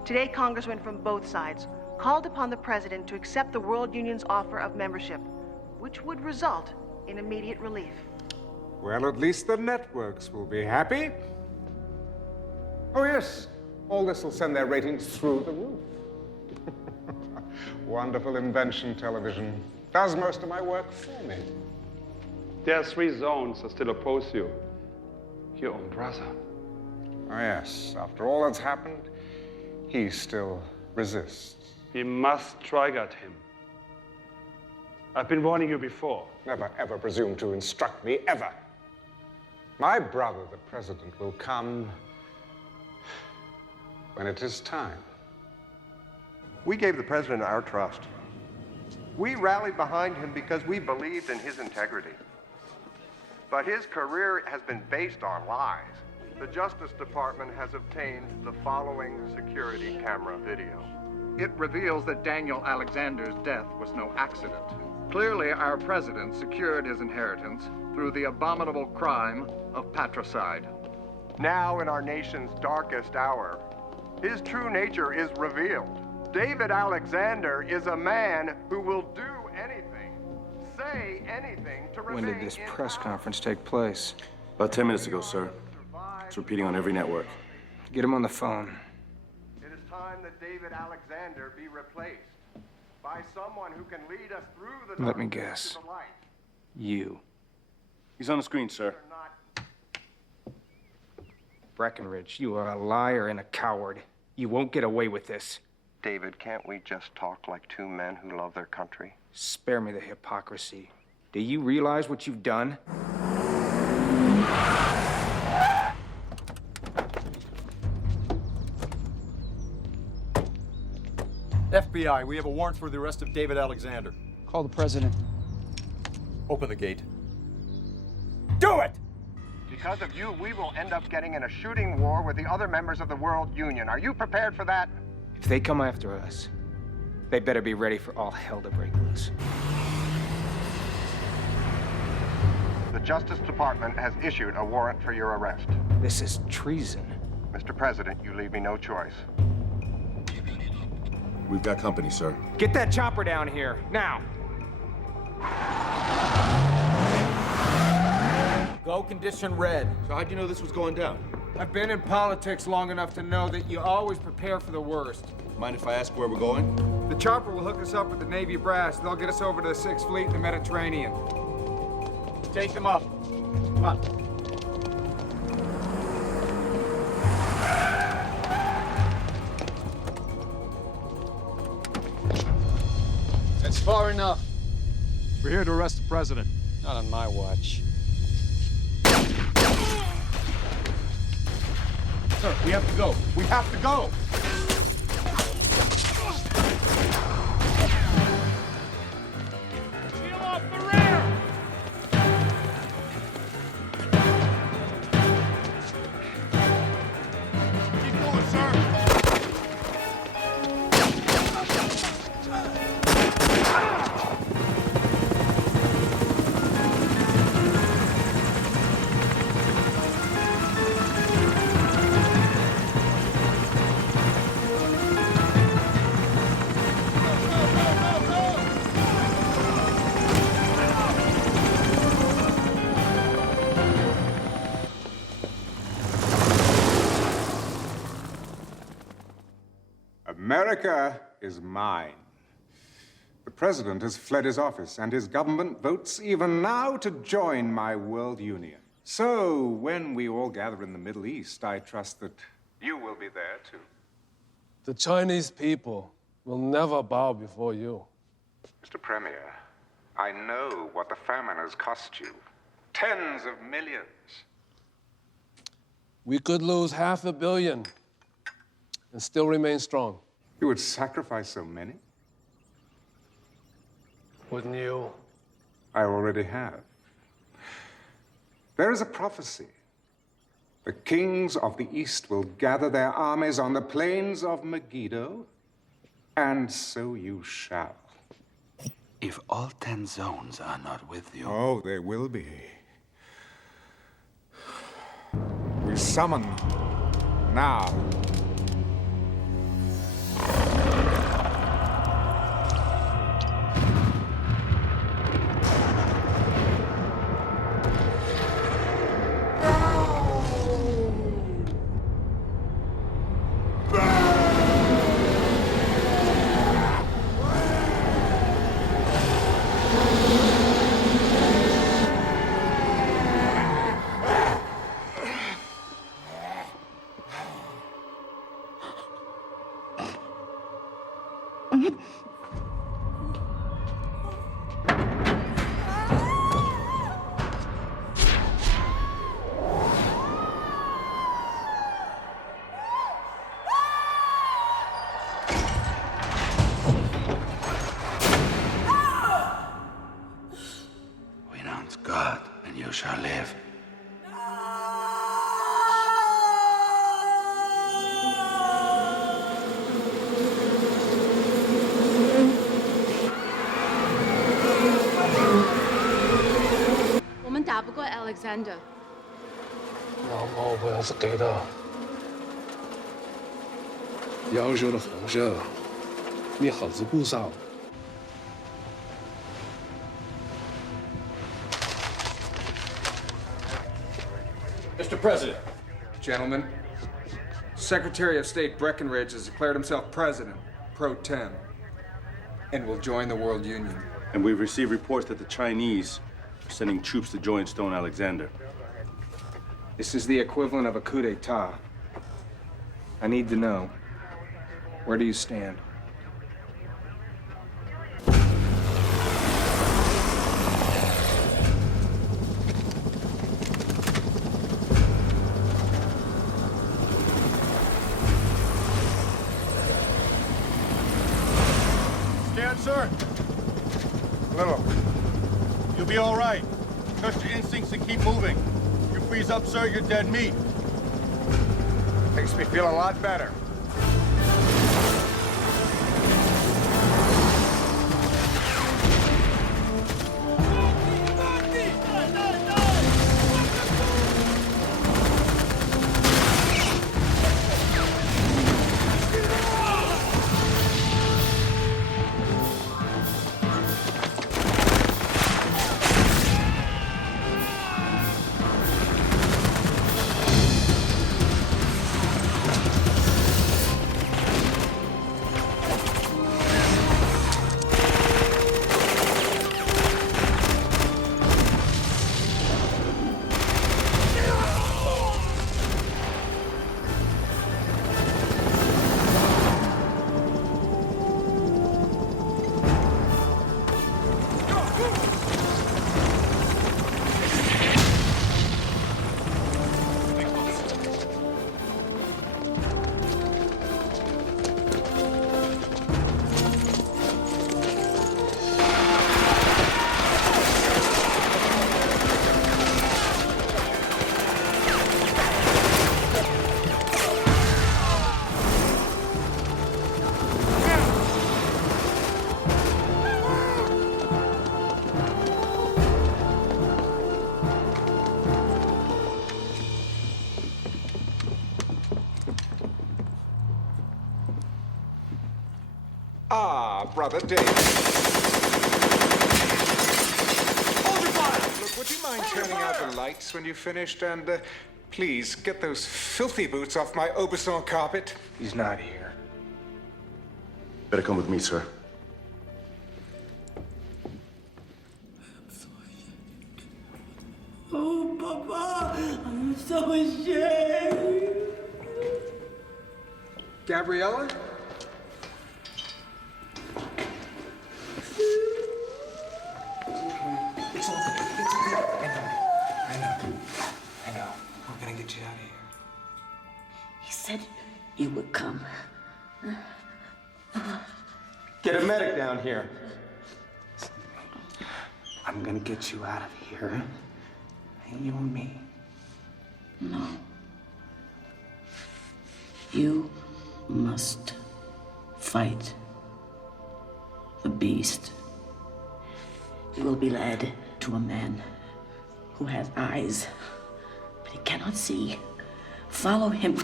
Today, congressmen from both sides called upon the president to accept the World Union's offer of membership, which would result in immediate relief. Well, at least the networks will be happy. Oh, yes. All this will send their ratings through the roof. Wonderful invention, television. Does most of my work for me. There are 3 zones that still oppose you. Your own brother. Oh, yes. After all that's happened, he still resists. We must strike at him. I've been warning you before. Never, ever presume to instruct me, ever. My brother, the president, will come when it is time. We gave the president our trust. We rallied behind him because we believed in his integrity. But his career has been based on lies. The Justice Department has obtained the following security camera video. It reveals that Daniel Alexander's death was no accident. Clearly, our president secured his inheritance through the abominable crime of patricide. Now, in our nation's darkest hour, his true nature is revealed. David Alexander is a man who will do anything, say anything to remain. When did this press conference take place? About 10 minutes ago, sir. It's repeating on every network. Get him on the phone. It is time that David Alexander be replaced by someone who can lead us through the Let me darkness guess. to the light. You. He's on the screen, sir. Breckenridge, you are a liar and a coward. You won't get away with this. David, can't we just talk like 2 men who love their country? Spare me the hypocrisy. Do you realize what you've done? FBI, we have a warrant for the arrest of David Alexander. Call the president. Open the gate. Do it! Because of you, we will end up getting in a shooting war with the other members of the World Union. Are you prepared for that? If they come after us, they better be ready for all hell to break loose. The Justice Department has issued a warrant for your arrest. This is treason. Mr. President, you leave me no choice. We've got company, sir. Get that chopper down here, now! Go condition red. So how'd you know this was going down? I've been in politics long enough to know that you always prepare for the worst. Mind if I ask where we're going? The chopper will hook us up with the Navy brass. They'll get us over to the 6th Fleet in the Mediterranean. Take them up. Come on. That's far enough. We're here to arrest the president. Not on my watch. Sir, we have to go. We have to go. Peel off the rear! Keep going, sir. America is mine. The president has fled his office, and his government votes even now to join my world union. So, when we all gather in the Middle East, I trust that you will be there, too. The Chinese people will never bow before you. Mr. Premier, I know what the famine has cost you. Tens of millions. We could lose $500 million and still remain strong. You would sacrifice so many? Wouldn't you? I already have. There is a prophecy The kings of the East will gather their armies on the plains of Megiddo, and so you shall. If all 10 zones are not with you... Oh, they will be. We summon now. Renounce God, and you shall live. Alexander. 老猫不要是给的，要求的奉献，你何止不少。 Mr. President. Gentlemen, Secretary of State Breckinridge has declared himself president, pro tem, and will join the World Union. And we've received reports that the Chinese are sending troops to join Stone Alexander. This is the equivalent of a coup d'etat. I need to know, where do you stand? Sir. Little. You'll be all right. Trust your instincts and keep moving. You freeze up, sir, you're dead meat. Makes me feel a lot better. Brother David. Hold your fire! Look, would you mind turning out the lights when you've finished? And please, get those filthy boots off my Aubusson carpet. He's not here. Better come with me, sir. Oh, Papa, I'm so ashamed. Gabriella? It's okay. I know. We're gonna get you out of here. He said you would come. Get a medic down here. I'm gonna get you out of here. You and me. No. You must fight the beast. You will be led to a man who has eyes, but he cannot see. Follow him.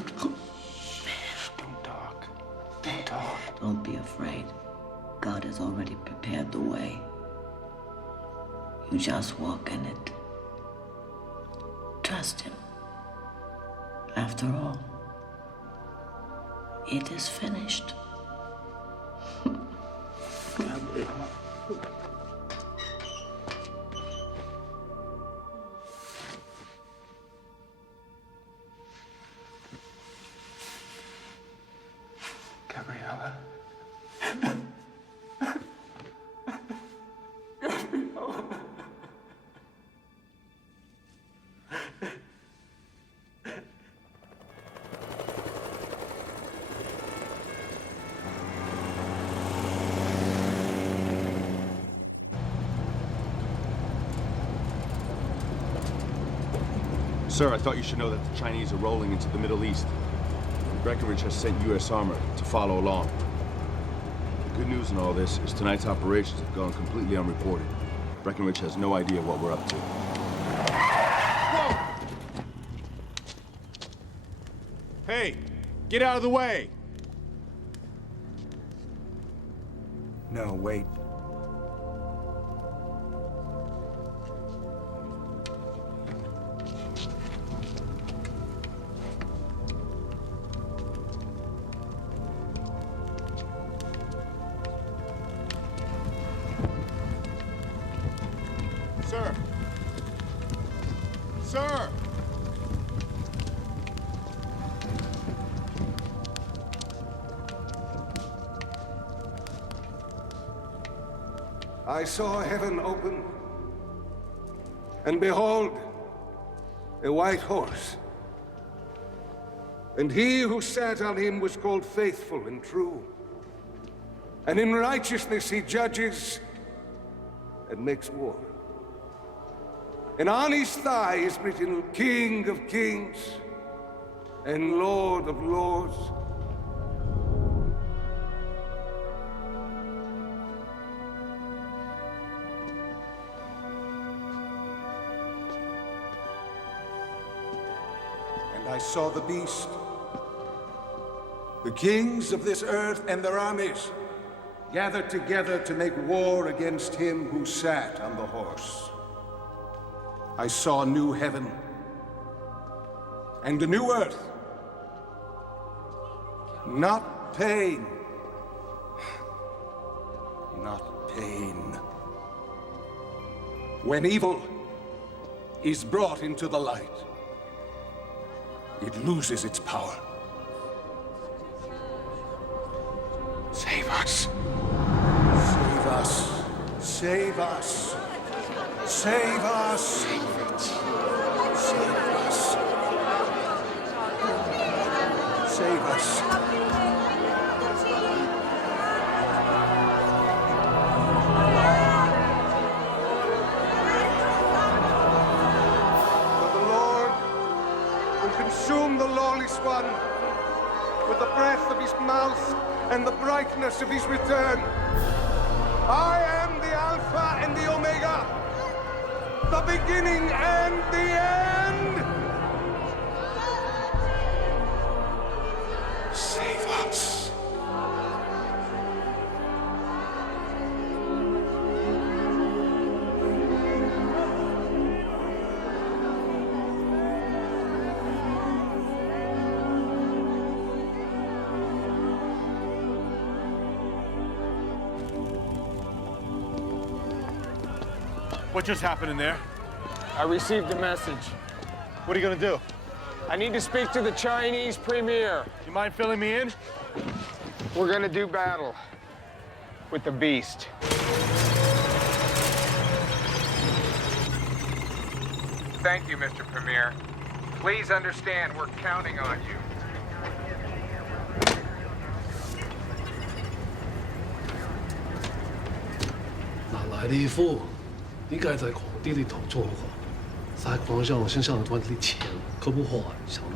Don't talk. Don't talk. Don't be afraid. God has already prepared the way. You just walk in it. Trust him. After all, it is finished. Gabriella. Sir, I thought you should know that the Chinese are rolling into the Middle East. Breckenridge has sent U.S. armor to follow along. The good news in all this is tonight's operations have gone completely unreported. Breckenridge has no idea what we're up to. Whoa! Hey, get out of the way! No, wait. Sir! Sir! I saw heaven open, and behold, a white horse. And he who sat on him was called Faithful and True. And in righteousness he judges and makes war. And on his thigh is written King of Kings and Lord of Lords. And I saw the beast, the kings of this earth and their armies, gathered together to make war against him who sat on the horse. I saw a new heaven and a new earth. Not pain. Not pain. When evil is brought into the light, it loses its power. Save us. Save us. Save us. Save us! Save it! Save us! Save us! For the Lord will consume the lawless one with the breath of his mouth and the brightness of his return. I am the Alpha and the Omega, the beginning and the end! Save us. What just happened in there? I received a message. What are you gonna do? I need to speak to the Chinese premier. You mind filling me in? We're gonna do battle with the beast. Thank you, Mr. Premier. Please understand we're counting on you. 哪来的一副你该在皇帝里头做的话，在皇上身上赚的钱可不花，小子。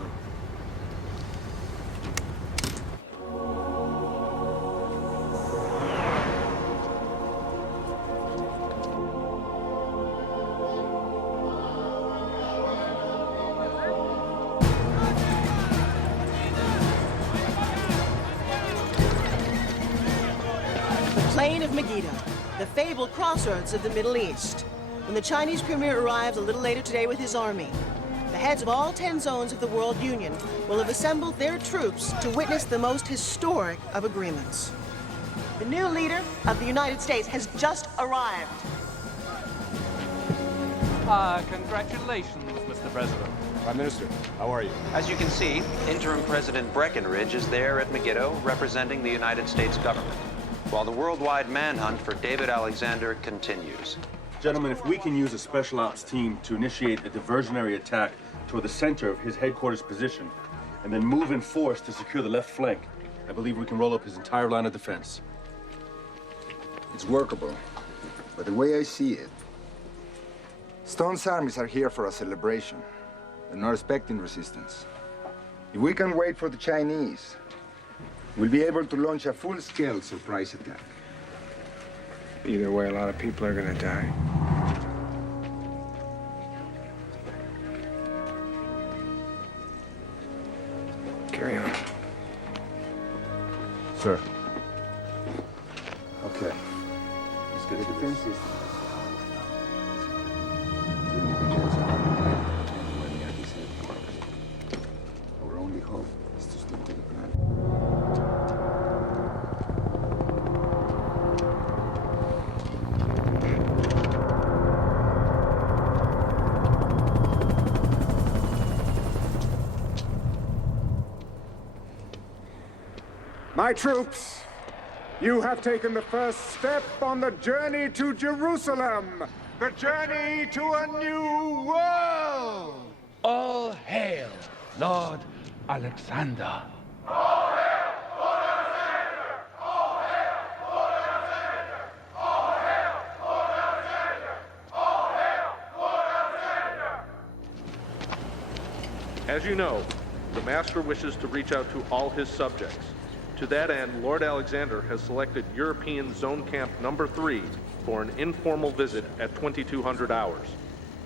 plain of Megiddo, the fabled crossroads of the Middle East. When the Chinese premier arrives a little later today with his army, the heads of all 10 zones of the World Union will have assembled their troops to witness the most historic of agreements. The new leader of the United States has just arrived. Congratulations, Mr. President. Prime Minister, how are you? As you can see, interim President Breckinridge is there at Megiddo representing the United States government, while the worldwide manhunt for David Alexander continues. Gentlemen, if we can use a special ops team to initiate a diversionary attack toward the center of his headquarters position, and then move in force to secure the left flank, I believe we can roll up his entire line of defense. It's workable, but the way I see it, Stone's armies are here for a celebration. They're not expecting resistance. If we can wait for the Chinese, we'll be able to launch a full-scale surprise attack. Either way, a lot of people are gonna die. Carry on. Sir. Okay. Let's get the defense system. Our only hope is to stick to the plan. My troops, you have taken the first step on the journey to Jerusalem, the journey to a new world. All hail, Lord Alexander. As you know, the Master wishes to reach out to all his subjects. To that end, Lord Alexander has selected European Zone Camp Number 3 for an informal visit at 2200 hours.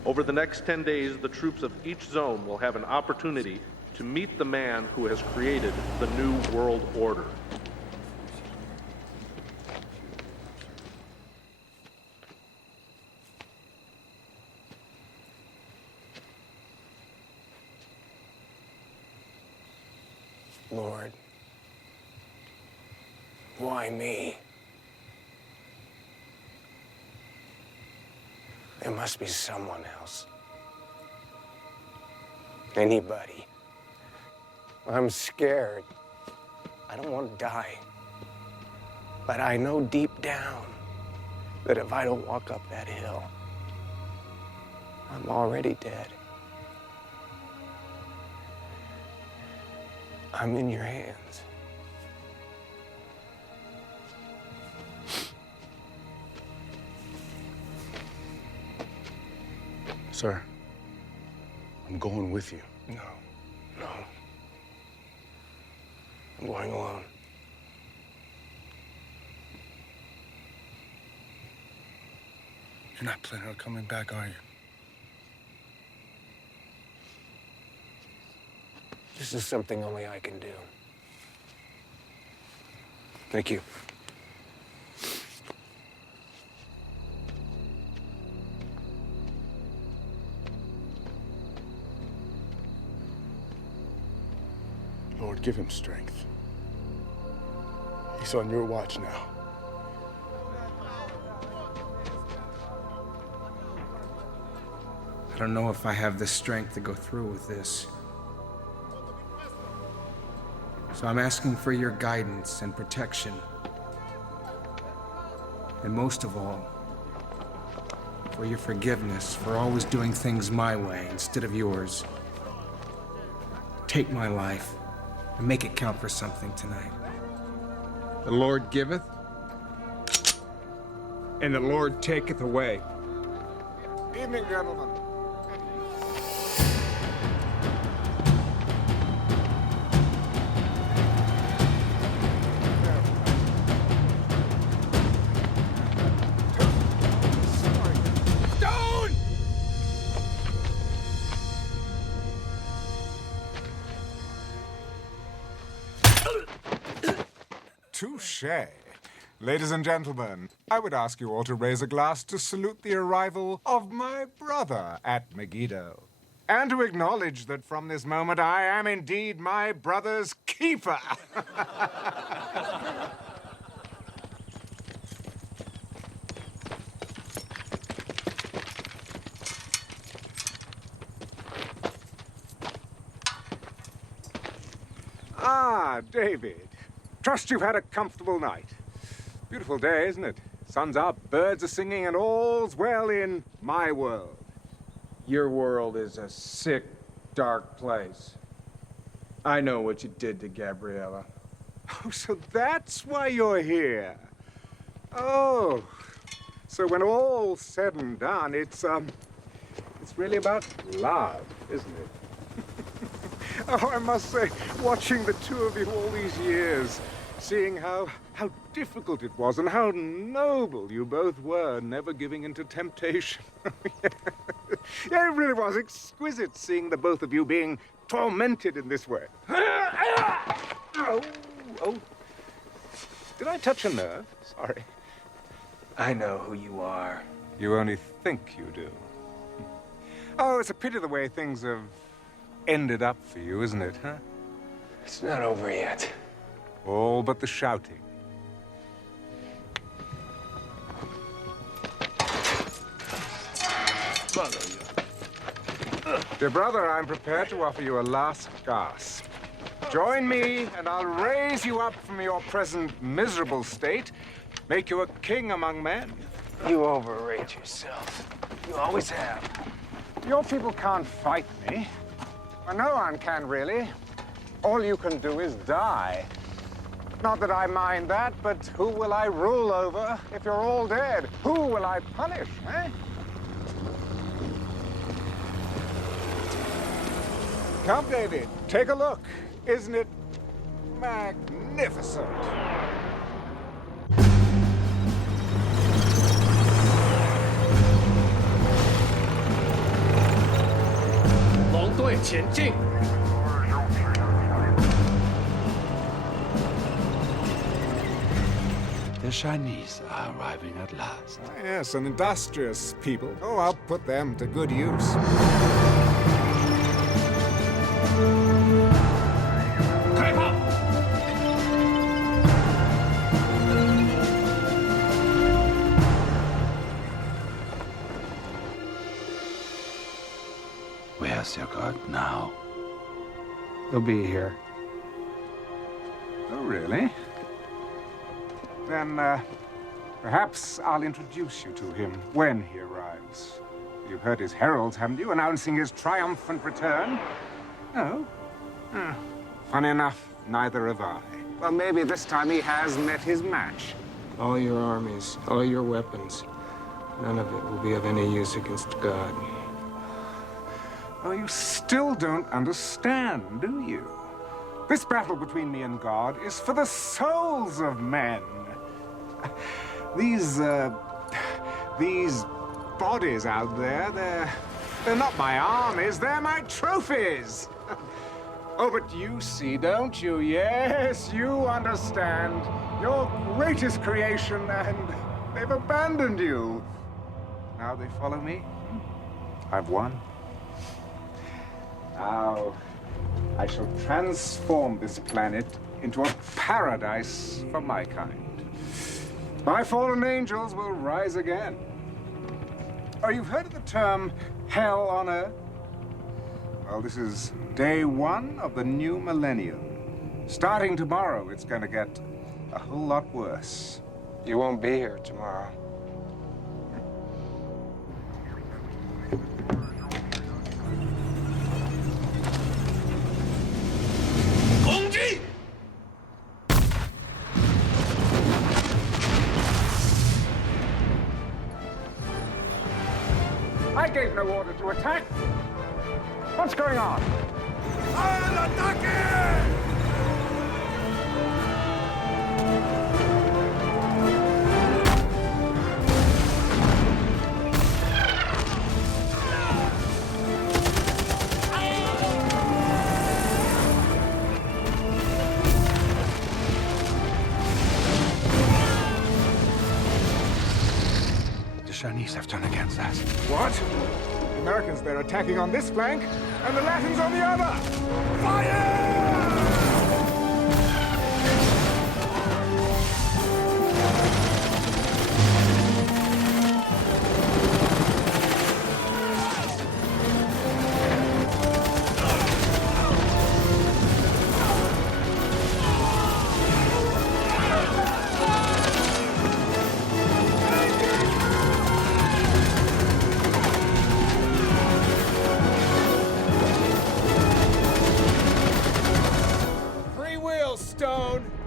Over the next 10 days, the troops of each zone will have an opportunity to meet the man who has created the New World Order. Lord, why me? There must be someone else. Anybody. I'm scared. I don't want to die. But I know deep down that if I don't walk up that hill, I'm already dead. I'm in your hands. Sir, I'm going with you. No. I'm going alone. You're not planning on coming back, are you? This is something only I can do. Thank you. Lord, give him strength. He's on your watch now. I don't know if I have the strength to go through with this. So I'm asking for your guidance and protection. And most of all, for your forgiveness for always doing things my way instead of yours. Take my life and make it count for something tonight. The Lord giveth, and the Lord taketh away. Evening, gentlemen. Touché. Ladies and gentlemen, I would ask you all to raise a glass to salute the arrival of my brother at Megiddo, and to acknowledge that from this moment I am indeed my brother's keeper. Ah, David. Trust you've had a comfortable night. Beautiful day, isn't it? Sun's up, birds are singing, and all's well in my world. Your world is a sick, dark place. I know what you did to Gabriella. Oh, so that's why you're here. Oh, so when all's said and done, it's really about love, isn't it? Oh, I must say, watching the two of you all these years, seeing how difficult it was and how noble you both were, never giving in to temptation. Yeah, it really was exquisite seeing the both of you being tormented in this way. Oh. Did I touch a nerve? Sorry. I know who you are. You only think you do. Oh, it's a pity the way things have ended up for you, isn't it, huh? It's not over yet. All but the shouting. Dear brother, I'm prepared to offer you a last gasp. Join me, and I'll raise you up from your present miserable state, make you a king among men. You overrate yourself. You always have. Your people can't fight me. Well, no one can, really. All you can do is die. Not that I mind that, but who will I rule over if you're all dead? Who will I punish, eh? Come, David, take a look. Isn't it magnificent? The Chinese are arriving at last. Yes, an industrious people. Oh, I'll put them to good use. Where's your god now? He'll be here. Oh, really? Then, perhaps I'll introduce you to him when he arrives. You've heard his heralds, haven't you, announcing his triumphant return? No? Funny enough, neither have I. Well, maybe this time he has met his match. All your armies, all your weapons, none of it will be of any use against God. Oh, you still don't understand, do you? This battle between me and God is for the souls of men. These bodies out there, they're not my armies, they're my trophies. Oh, but you see, don't you? Yes, you understand. Your greatest creation, and they've abandoned you. Now they follow me. I've won. Now, I shall transform this planet into a paradise for my kind. My fallen angels will rise again. Oh, you've heard of the term hell on earth? Well, this is day one of the new millennium. Starting tomorrow, it's going to get a whole lot worse. You won't be here tomorrow. I gave no order to attack. What's going on? Al ataque! Chinese have turned against us. What? The Americans, they're attacking on this flank, and the Latins on the other! Fire!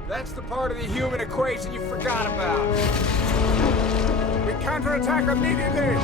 That's the part of the human equation you forgot about. We counterattack immediately!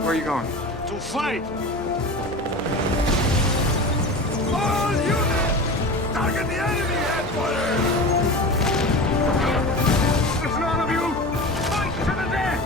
Where are you going? To fight! All units! Target the enemy headquarters! There's none of you! Fight to the death!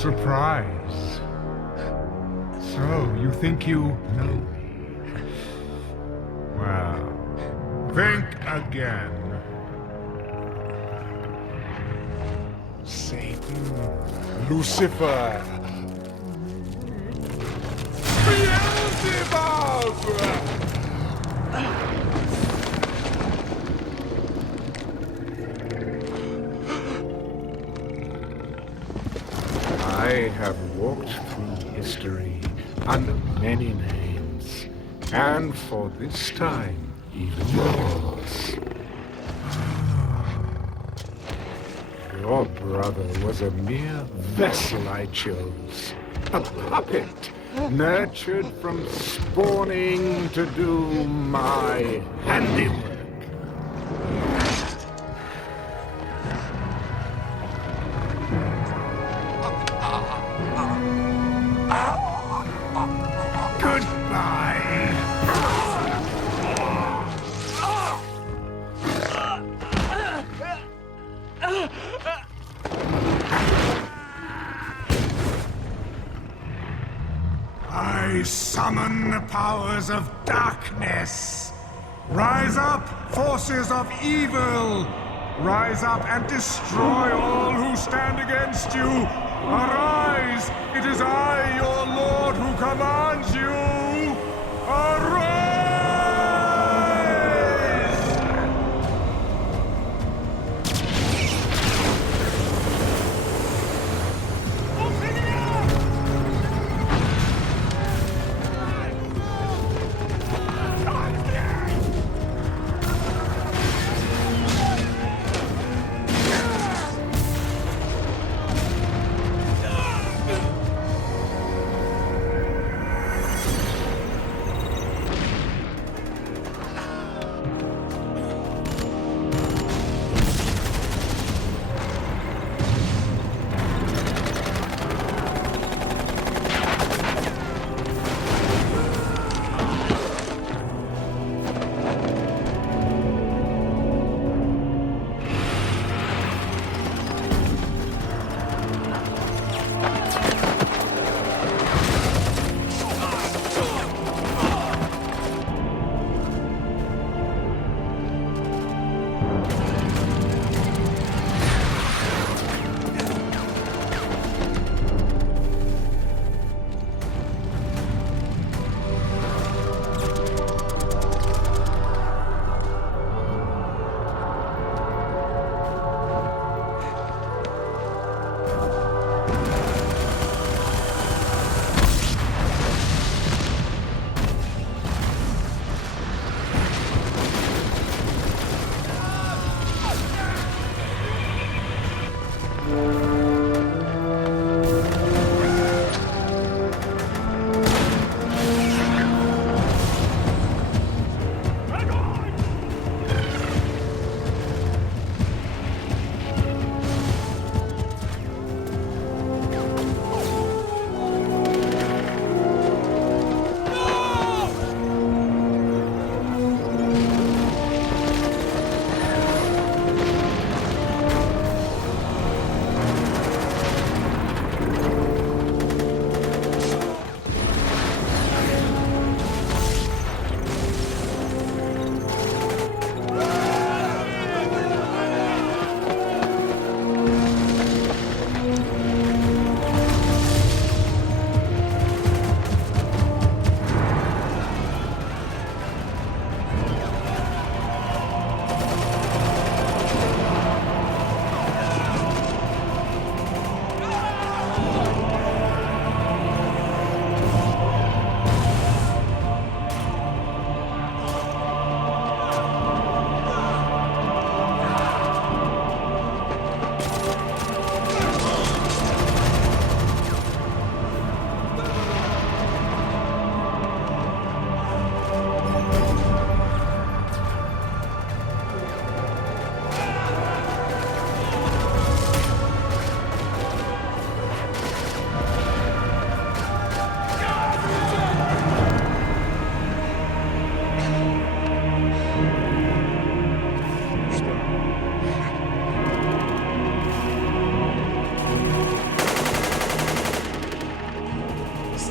Surprise. So, you think you know me? Well, think again. Satan, Lucifer, Beelzebub! I have walked through history under many names, and for this time, even yours. Your brother was a mere vessel I chose, a puppet, nurtured from spawning to do my handiwork. I summon the powers of darkness. Rise up, forces of evil. Rise up and destroy all who stand against you. Arise! It is I, your Lord, who commands you. Arise!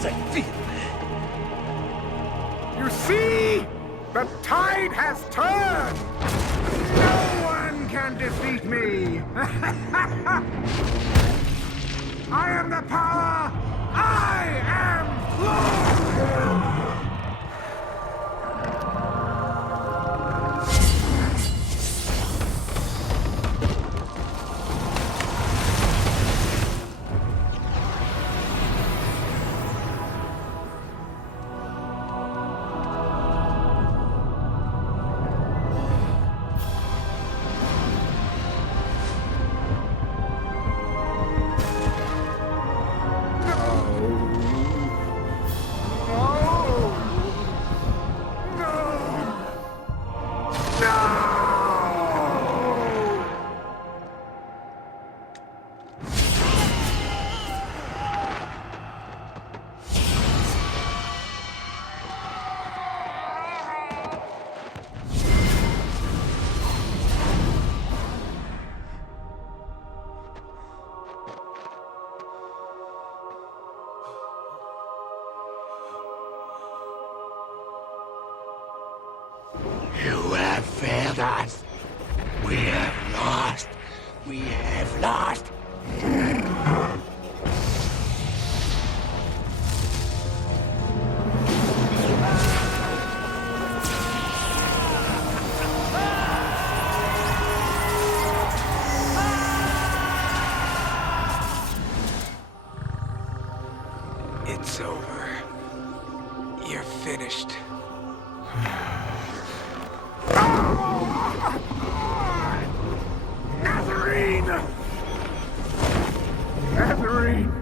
You see? The tide has turned! No one can defeat me! I am the power! I am Lord! You have failed us. We have lost. We have lost. It's over. You're finished. Nazarene! Nazarene!